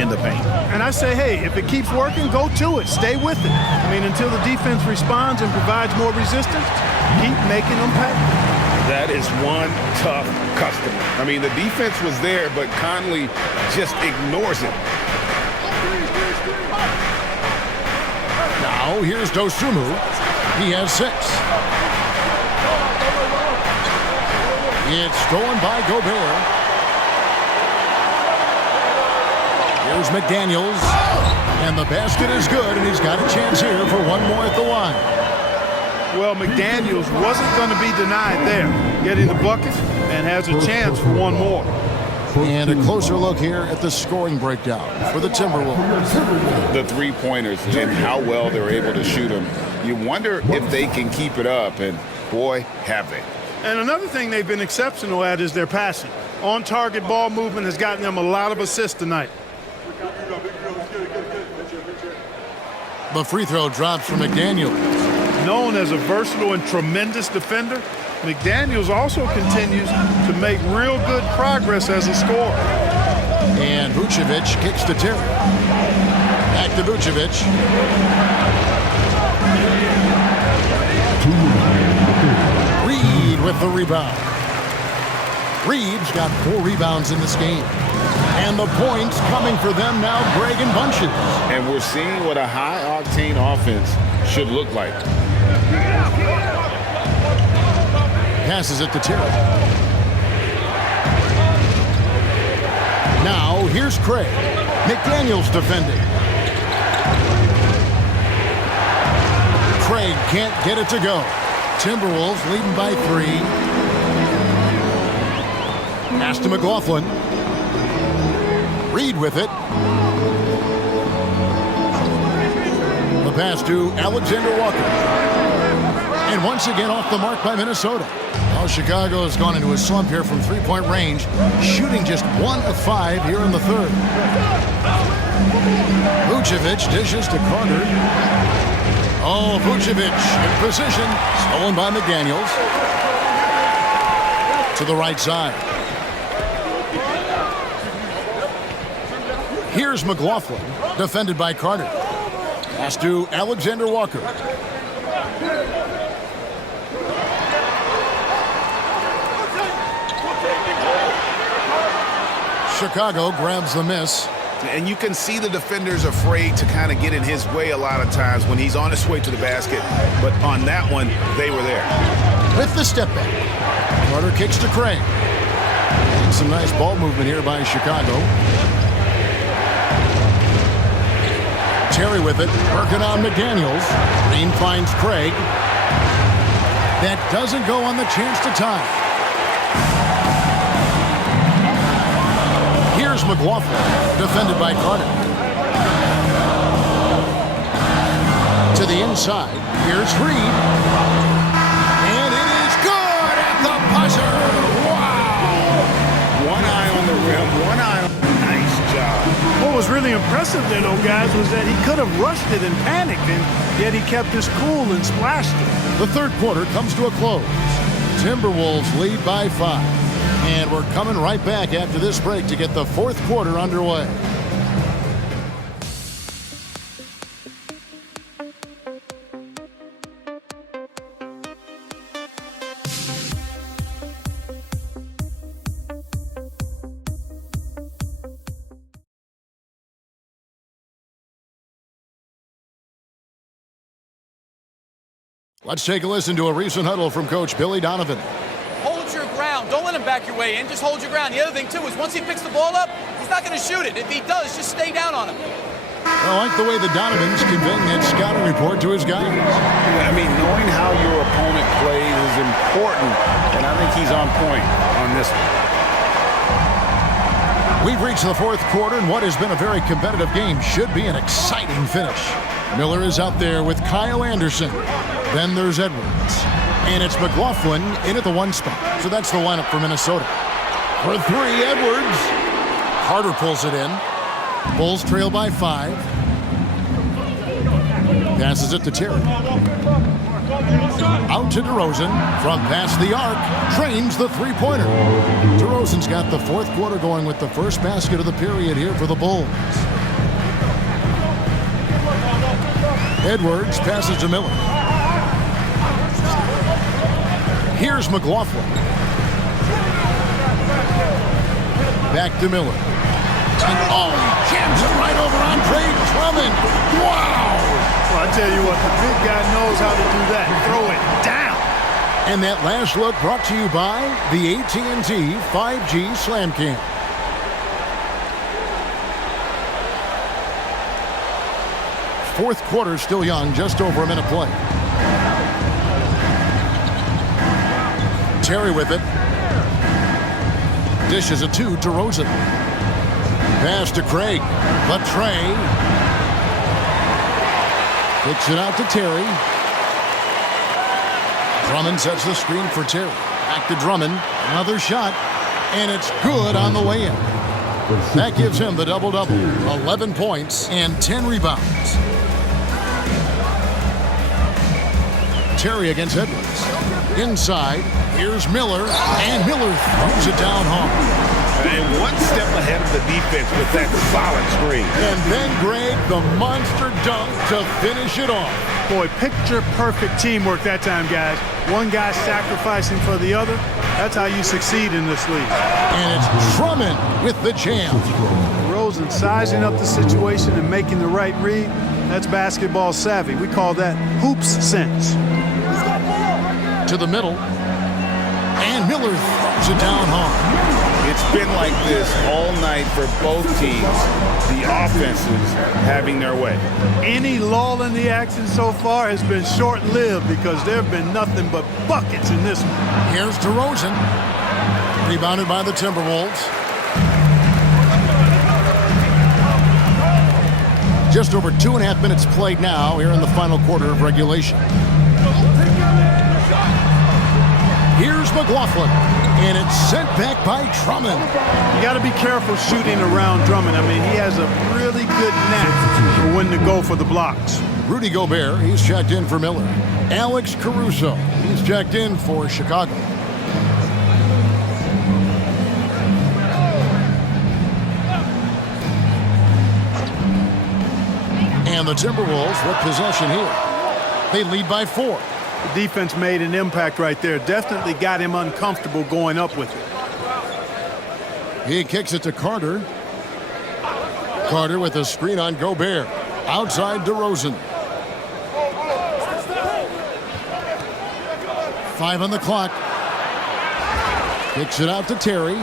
in the paint. And I say, hey, if it keeps working, go to it. Stay with it. I mean, until the defense responds and provides more resistance, keep making them pay. That is one tough customer. I mean, the defense was there, but Conley just ignores it. Now, here's Dosunmu. He has 6. It's stolen by Gobert. Here's McDaniels. And the basket is good, and he's got a chance here for one more at the line. Well, McDaniels wasn't going to be denied there. Getting the bucket and has a chance for one more. And a closer look here at the scoring breakdown for the Timberwolves. The three-pointers and how well they're able to shoot them. You wonder if they can keep it up, and boy, have they. And another thing they've been exceptional at is their passing. On-target ball movement has gotten them a lot of assists tonight. The free throw drops from McDaniels. Known as a versatile and tremendous defender, McDaniels also continues to make real good progress as a scorer. And Vucevic kicks to Terry. Back to Vucevic. Reed with the rebound. Reed's got 4 rebounds in this game. And the points coming for them now, Greg in bunches. And we're seeing what a high-octane offense should look like. Passes it to Terry. Now, here's Craig. McDaniels defending. Craig can't get it to go. Timberwolves leading by 3. Pass to McLaughlin. Reed with it. The pass to Alexander Walker. And once again off the mark by Minnesota. Well, Chicago has gone into a slump here from 3-point range, shooting just 1 of 5 here in the third. Vucevic dishes to Carter. Oh, Vucevic in position. Stolen by McDaniels. To the right side. Here's McLaughlin, defended by Carter. Pass to Alexander Walker. Chicago grabs the miss. And you can see the defenders afraid to kind of get in his way a lot of times when he's on his way to the basket. But on that one, they were there. With the step back. Carter kicks to Craig. And some nice ball movement here by Chicago. Terry with it, working on McDaniels. Green finds Craig. That doesn't go on the chance to tie. Here's McLaughlin, defended by Carter. To the inside, here's Reed. And it is good at the buzzer. Wow! One eye on the rim, one eye. Nice job. What was really impressive there, though, guys, was that he could have rushed it and panicked, and yet he kept his cool and splashed it. The third quarter comes to a close. Timberwolves lead by 5. And we're coming right back after this break to get the fourth quarter underway. Let's take a listen to a recent huddle from Coach Billy Donovan. Hold your ground. Don't let him back your way in. Just hold your ground. The other thing, too, is once he picks the ball up, he's not going to shoot it. If he does, just stay down on him. I like the way the Donovan's conveying that scouting report to his guys. I mean, knowing how your opponent plays is important, and I think he's on point on this one. We've reached the fourth quarter, and what has been a very competitive game should be an exciting finish. Miller is out there with Kyle Anderson. Then there's Edwards. And it's McLaughlin in at the 1 spot. So that's the lineup for Minnesota. For 3, Edwards. Carter pulls it in. Bulls trail by 5. Passes it to Terry. Out to DeRozan. From past the arc. Trains the three-pointer. DeRozan's got the fourth quarter going with the first basket of the period here for the Bulls. Edwards passes to Miller. Here's McLaughlin. Back to Miller. And he jams it right over Andre Drummond. Wow! Well, I tell you what, the big guy knows how to do that. Throw it down. And that last look brought to you by the AT&T 5G Slam Cam. Fourth quarter still young, just over a minute play. Terry with it. Dishes it to DeRozan. Pass to Craig. Latre. Kicks it out to Terry. Drummond sets the screen for Terry. Back to Drummond. Another shot. And it's good on the way in. That gives him the double-double. 11 points and 10 rebounds. Terry against Edwards. Inside, here's Miller, and Miller throws it down hard. And one step ahead of the defense with that solid screen. And then Greg, the monster dunk to finish it off. Boy, picture-perfect teamwork that time, guys. One guy sacrificing for the other. That's how you succeed in this league. And it's Drummond with the jam. Rosen sizing up the situation and making the right read. That's basketball savvy. We call that hoops sense. To the middle. And Miller throws it down hard. It's been like this all night for both teams. The offenses having their way. Any lull in the action so far has been short-lived because there have been nothing but buckets in this one. Here's DeRozan. Rebounded by the Timberwolves. Just over 2.5 minutes played now here in the final quarter of regulation. Here's McLaughlin, and it's sent back by Drummond. You got to be careful shooting around Drummond. I mean, he has a really good knack for when to go for the blocks. Rudy Gobert, he's checked in for Miller. Alex Caruso, he's checked in for Chicago. And the Timberwolves with possession here. They lead by 4. The defense made an impact right there. Definitely got him uncomfortable going up with it. He kicks it to Carter. Carter with a screen on Gobert. Outside DeRozan. 5 on the clock. Kicks it out to Terry.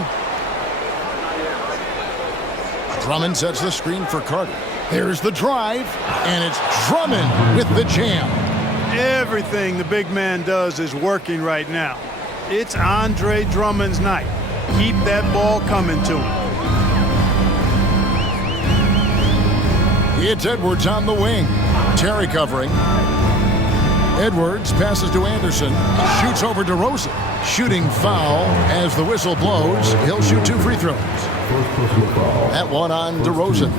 Drummond sets the screen for Carter. There's the drive, and it's Drummond with the jam. Everything the big man does is working right now. It's Andre Drummond's night. Keep that ball coming to him. It's Edwards on the wing. Terry covering. Edwards passes to Anderson. Shoots over DeRozan. Shooting foul as the whistle blows. He'll shoot 2 free throws. That one on DeRozan.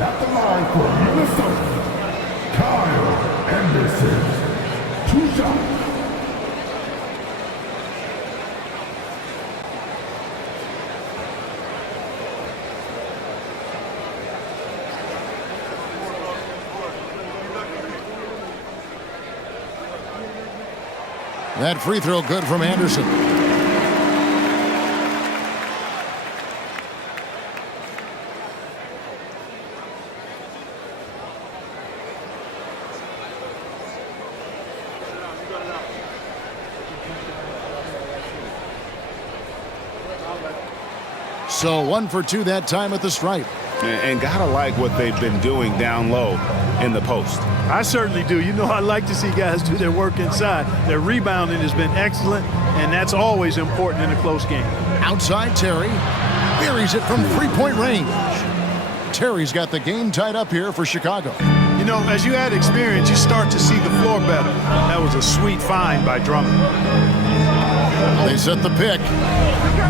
At the line for Minnesota, Kyle Anderson. 2 shots. That free throw good from Anderson. So 1 for 2 that time at the stripe. And gotta like what they've been doing down low in the post. I certainly do. You know, I like to see guys do their work inside. Their rebounding has been excellent, and that's always important in a close game. Outside Terry. Buries it from three-point range. Terry's got the game tied up here for Chicago. You know, as you add experience, you start to see the floor better. That was a sweet find by Drummond. They set the pick.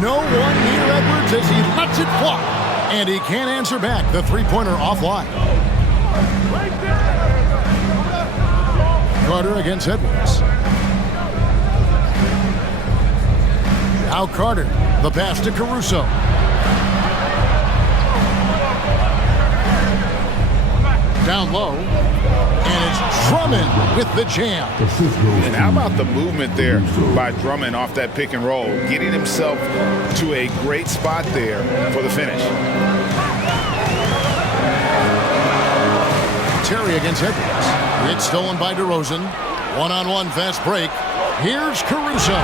No one near Edwards as he lets it fly. And he can't answer back. The three-pointer offline. Carter against Edwards. Now Carter. The pass to Caruso. Down low. And it's Drummond with the jam. And how about the movement there by Drummond off that pick and roll, getting himself to a great spot there for the finish. Terry against Edwards. It's stolen by DeRozan. One-on-one fast break. Here's Caruso.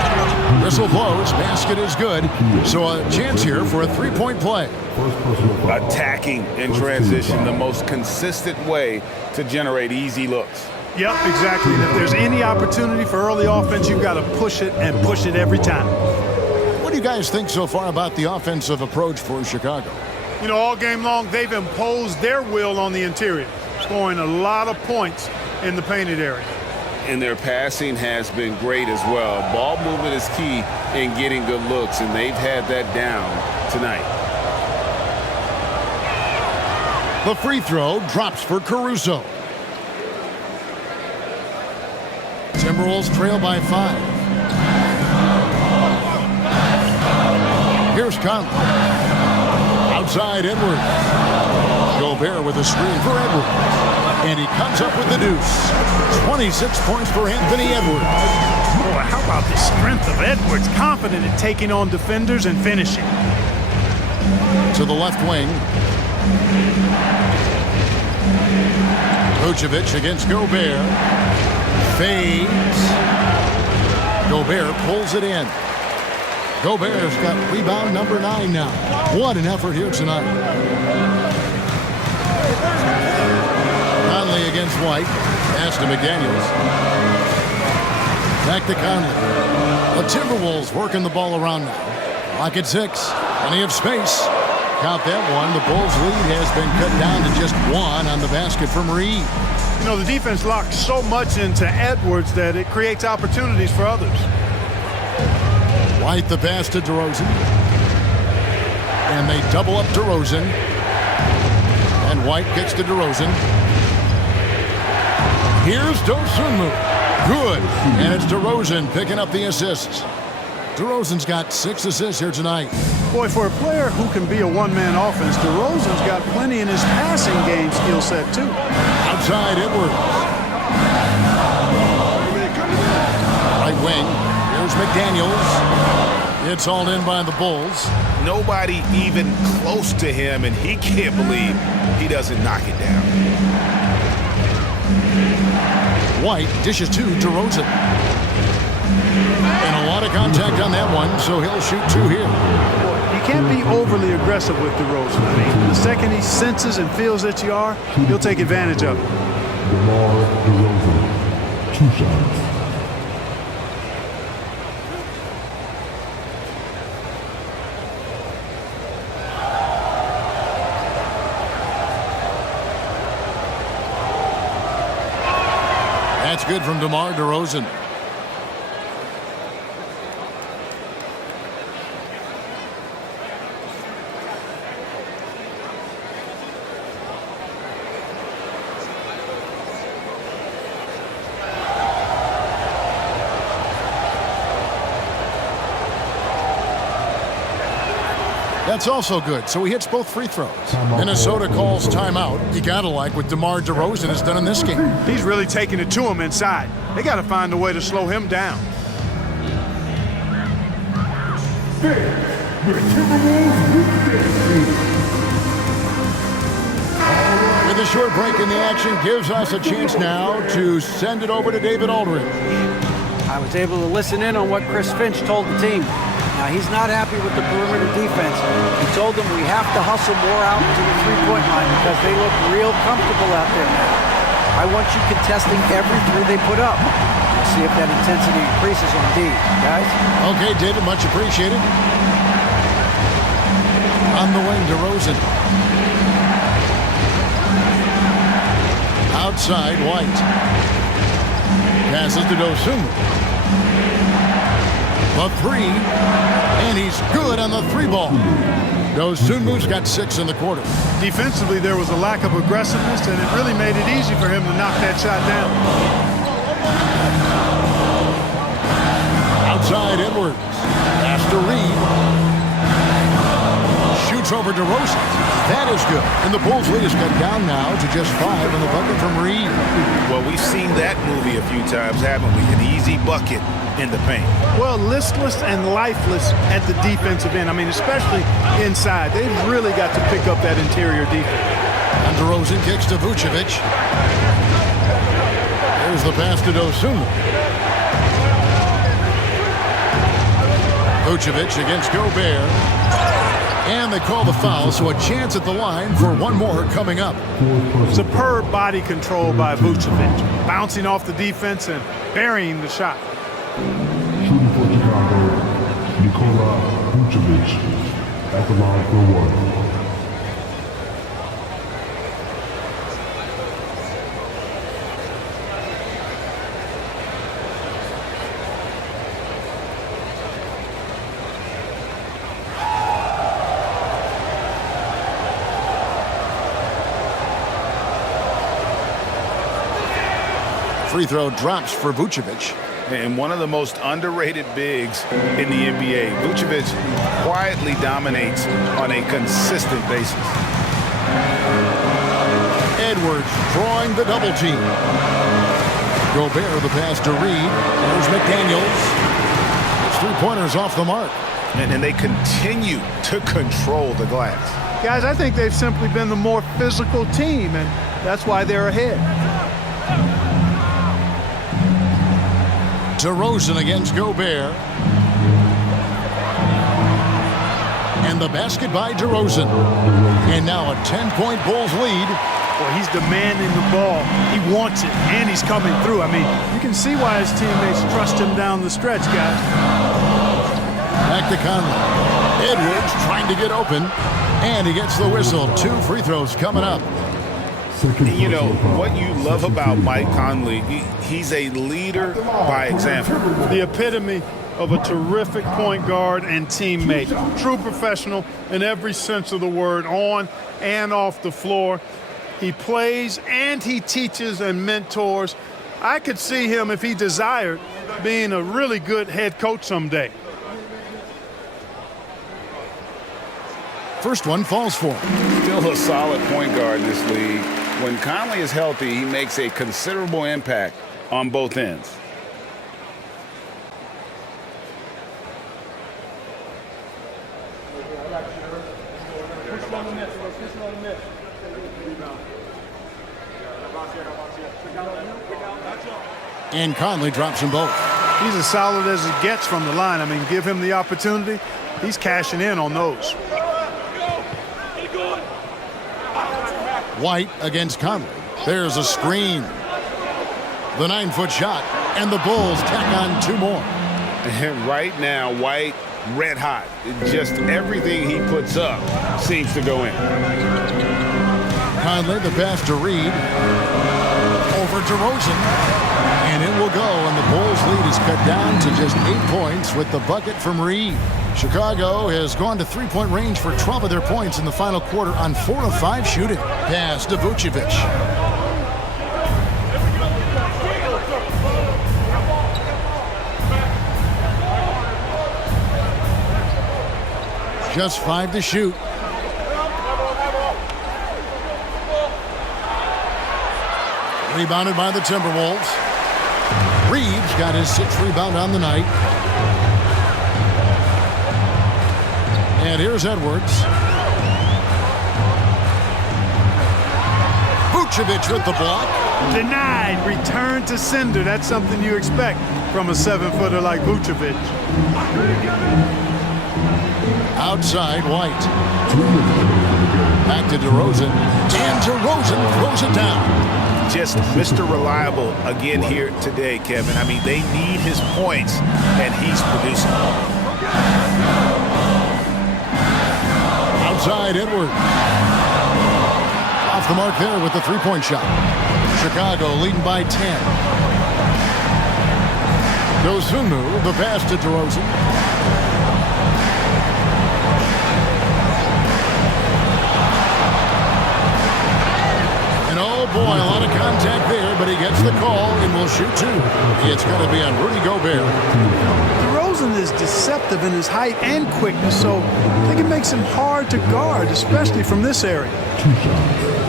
Whistle blows. Basket is good. So a chance here for a three-point play. Attacking in transition, the most consistent way to generate easy looks. Yep, exactly. And if there's any opportunity for early offense, you've got to push it and push it every time. What do you guys think so far about the offensive approach for Chicago? You know, all game long, they've imposed their will on the interior, scoring a lot of points in the painted area. And their passing has been great as well. Ball movement is key in getting good looks, and they've had that down tonight. The free throw drops for Caruso. Timberwolves trail by 5. Here's Conley. Outside Edwards. Gobert with a screen for Edwards. And he comes up with the deuce. 26 points for Anthony Edwards. Boy, how about the strength of Edwards? Confident in taking on defenders and finishing. To the left wing. Vucevic against Gobert. Fades. Gobert pulls it in. Gobert's got rebound number 9 now. What an effort here tonight. Conley against White. Pass to McDaniels. Back to Conley. The Timberwolves working the ball around now. Clock at 6. Plenty of space. Count that one. The Bulls' lead has been cut down to just 1 on the basket from Reed. You know, the defense locks so much into Edwards that it creates opportunities for others. White the pass to DeRozan. And they double up DeRozan. And White gets to DeRozan. Here's Dosunmu. Good. And it's DeRozan picking up the assists. DeRozan's got 6 assists here tonight. Boy, for a player who can be a one-man offense, DeRozan's got plenty in his passing game skill set, too. Outside Edwards. Right wing. Here's McDaniels. It's all in by the Bulls. Nobody even close to him, and he can't believe he doesn't knock it down. White dishes to DeRozan. And a lot of contact on that one, so he'll shoot 2 here. You can't be overly aggressive with DeRozan. I mean, the second he senses and feels that you are, he'll take advantage of it. DeRozan, 2 shots. That's good from DeMar DeRozan. That's also good, so he hits both free throws. Minnesota calls timeout. You gotta like what DeMar DeRozan has done in this game. He's really taking it to him inside. They got to find a way to slow him down. The Timberwolves win this. With a short break in the action gives us a chance now to send it over to David Aldridge. I was able to listen in on what Chris Finch told the team. Now, he's not happy with the perimeter defense. He told them we have to hustle more out to the three-point line because they look real comfortable out there now. I want you contesting every three they put up. We'll see if that intensity increases on D, guys. Okay, David, much appreciated. On the wing, DeRozan. Outside, White. Passes to Dosunmu. The three, and he's good on the three ball. Dosunmu's got 6 in the quarter. Defensively, there was a lack of aggressiveness, and it really made it easy for him to knock that shot down. Outside, Edwards. Pass to Reed. Shoots over DeRozan. That is good. And the Bulls lead is cut down now to just 5 on the bucket from Reed. Well, we've seen that movie a few times, haven't we? An easy bucket in the paint. Well, listless and lifeless at the defensive end. I mean, especially inside. They've really got to pick up that interior defense. And DeRozan kicks to Vucevic. There's the pass to Dosunmu. Vucevic against Gobert. And they call the foul, so a chance at the line for one more coming up. Superb body control by Vucevic, bouncing off the defense and burying the shot. Shooting for Chicago, Nikola Vucevic at the line for one. Free throw drops for Vucevic. And one of the most underrated bigs in the NBA. Vucevic quietly dominates on a consistent basis. Edwards drawing the double team. Gobert the pass to Reed. There's McDaniels. His three-pointers off the mark. And they continue to control the glass. Guys, I think they've simply been the more physical team, and that's why they're ahead. DeRozan against Gobert. And the basket by DeRozan. And now a 10-point Bulls lead. Well, he's demanding the ball. He wants it, and he's coming through. I mean, you can see why his teammates trust him down the stretch, guys. Back to Conley. Edwards trying to get open. And he gets the whistle. 2 free throws coming up. You know, what you love about Mike Conley, he's a leader by example. The epitome of a terrific point guard and teammate. True professional in every sense of the word, on and off the floor. He plays and he teaches and mentors. I could see him, if he desired, being a really good head coach someday. First one falls for him. Still a solid point guard in this league. When Conley is healthy, he makes a considerable impact on both ends. And Conley drops them both. He's as solid as it gets from the line. I mean, give him the opportunity. He's cashing in on those. White against Conley. There's a screen. The 9-foot shot. And the Bulls tack on 2 more. And right now, White, red hot. Just everything he puts up seems to go in. Conley, the pass to Reed. Over DeRozan. And it will go, and the Bulls lead is cut down to just 8 points with the bucket from Reed. Chicago has gone to 3-point range for 12 of their points in the final quarter on 4 of 5 shooting. Pass to Vucevic. Just 5 to shoot. Rebounded by the Timberwolves. Reeves got his 6th rebound on the night. And here's Edwards. Vucevic with the block. Denied. Return to sender. That's something you expect from a 7-footer like Vucevic. Outside, White. Back to DeRozan. And DeRozan throws it down. Just Mr. Reliable again here today, Kevin. I mean, they need his points, and he's producing. Outside, Edwards. Off the mark there with the three-point shot. Chicago leading by 10. Dosunmu, the pass to DeRozan. Oh boy, a lot of contact there, but he gets the call and will shoot 2. It's going to be on Rudy Gobert. DeRozan is deceptive in his height and quickness, so I think it makes him hard to guard, especially from this area. 2 shots.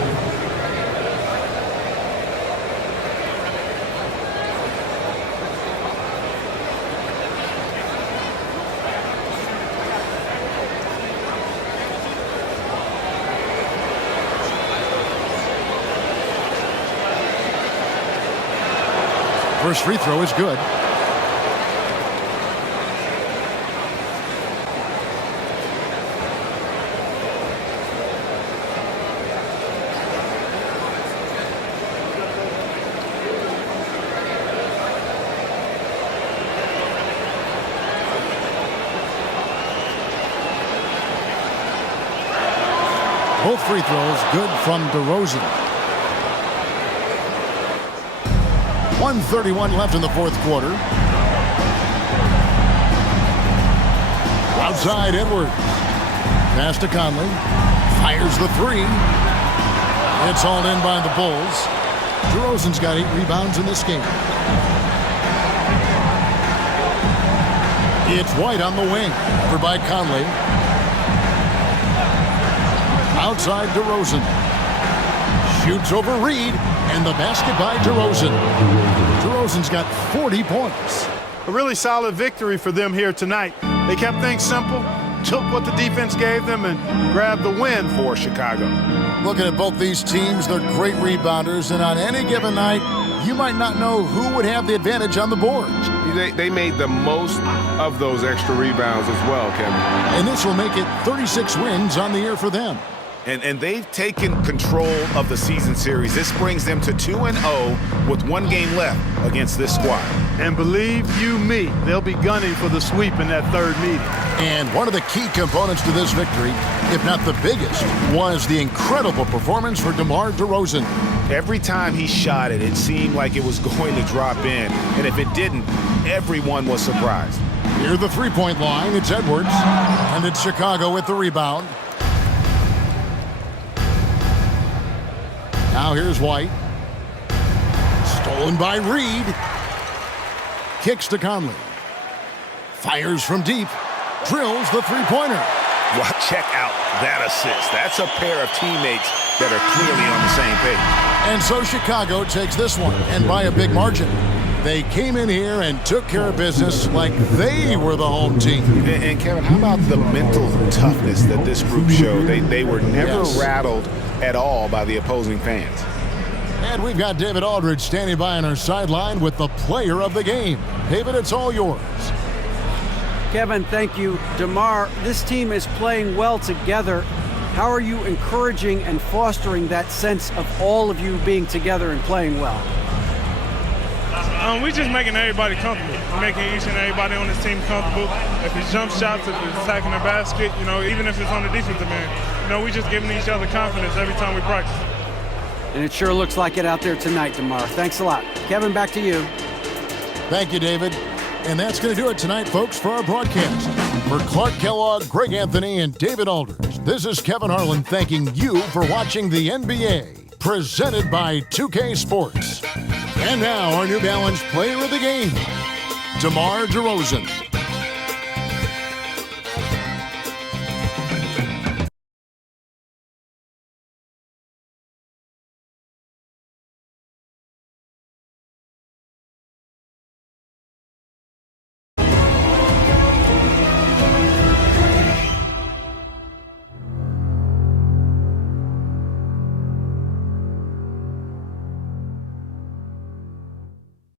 First free throw is good. Both free throws good from DeRozan. 1:31 left in the 4th quarter. Outside, Edwards. Pass to Conley. Fires the 3. It's hauled in by the Bulls. DeRozan's got 8 rebounds in this game. It's White on the wing. Over by Conley. Outside, DeRozan. Shoots over Reed. And the basket by DeRozan. DeRozan's got 40 points. A really solid victory for them here tonight. They kept things simple, took what the defense gave them, and grabbed the win for Chicago. Looking at both these teams, they're great rebounders, and on any given night, you might not know who would have the advantage on the boards. They made the most of those extra rebounds as well, Kevin. And this will make it 36 wins on the year for them. And they've taken control of the season series. This brings them to 2-0 with 1 game left against this squad. And believe you me, they'll be gunning for the sweep in that 3rd meeting. And one of the key components to this victory, if not the biggest, was the incredible performance for DeMar DeRozan. Every time he shot it, it seemed like it was going to drop in. And if it didn't, everyone was surprised. Near the three-point line, it's Edwards. And it's Chicago with the rebound. Now here's White. Stolen by Reed. Kicks to Conley. Fires from deep. Drills the three-pointer. Well, check out that assist. That's a pair of teammates that are clearly on the same page. And so Chicago takes this one, and by a big margin. They came in here and took care of business like they were the home team. And Kevin, how about the mental toughness that this group showed? They were never rattled at all by the opposing fans. And we've got David Aldridge standing by on our sideline with the player of the game. David, it's all yours. Kevin, thank you. DeMar, this team is playing well together. How are you encouraging and fostering that sense of all of you being together and playing well? We're just making everybody comfortable. We're making each and everybody on this team comfortable. If it's jump shots, if it's attacking the basket, even if it's on the defensive end, we're just giving each other confidence every time we practice. And it sure looks like it out there tonight, DeMar. Thanks a lot. Kevin, back to you. Thank you, David. And that's going to do it tonight, folks, for our broadcast. For Clark Kellogg, Greg Anthony, and David Aldridge, this is Kevin Harlan thanking you for watching the NBA, presented by 2K Sports. And now, our New Balance player of the game, DeMar DeRozan.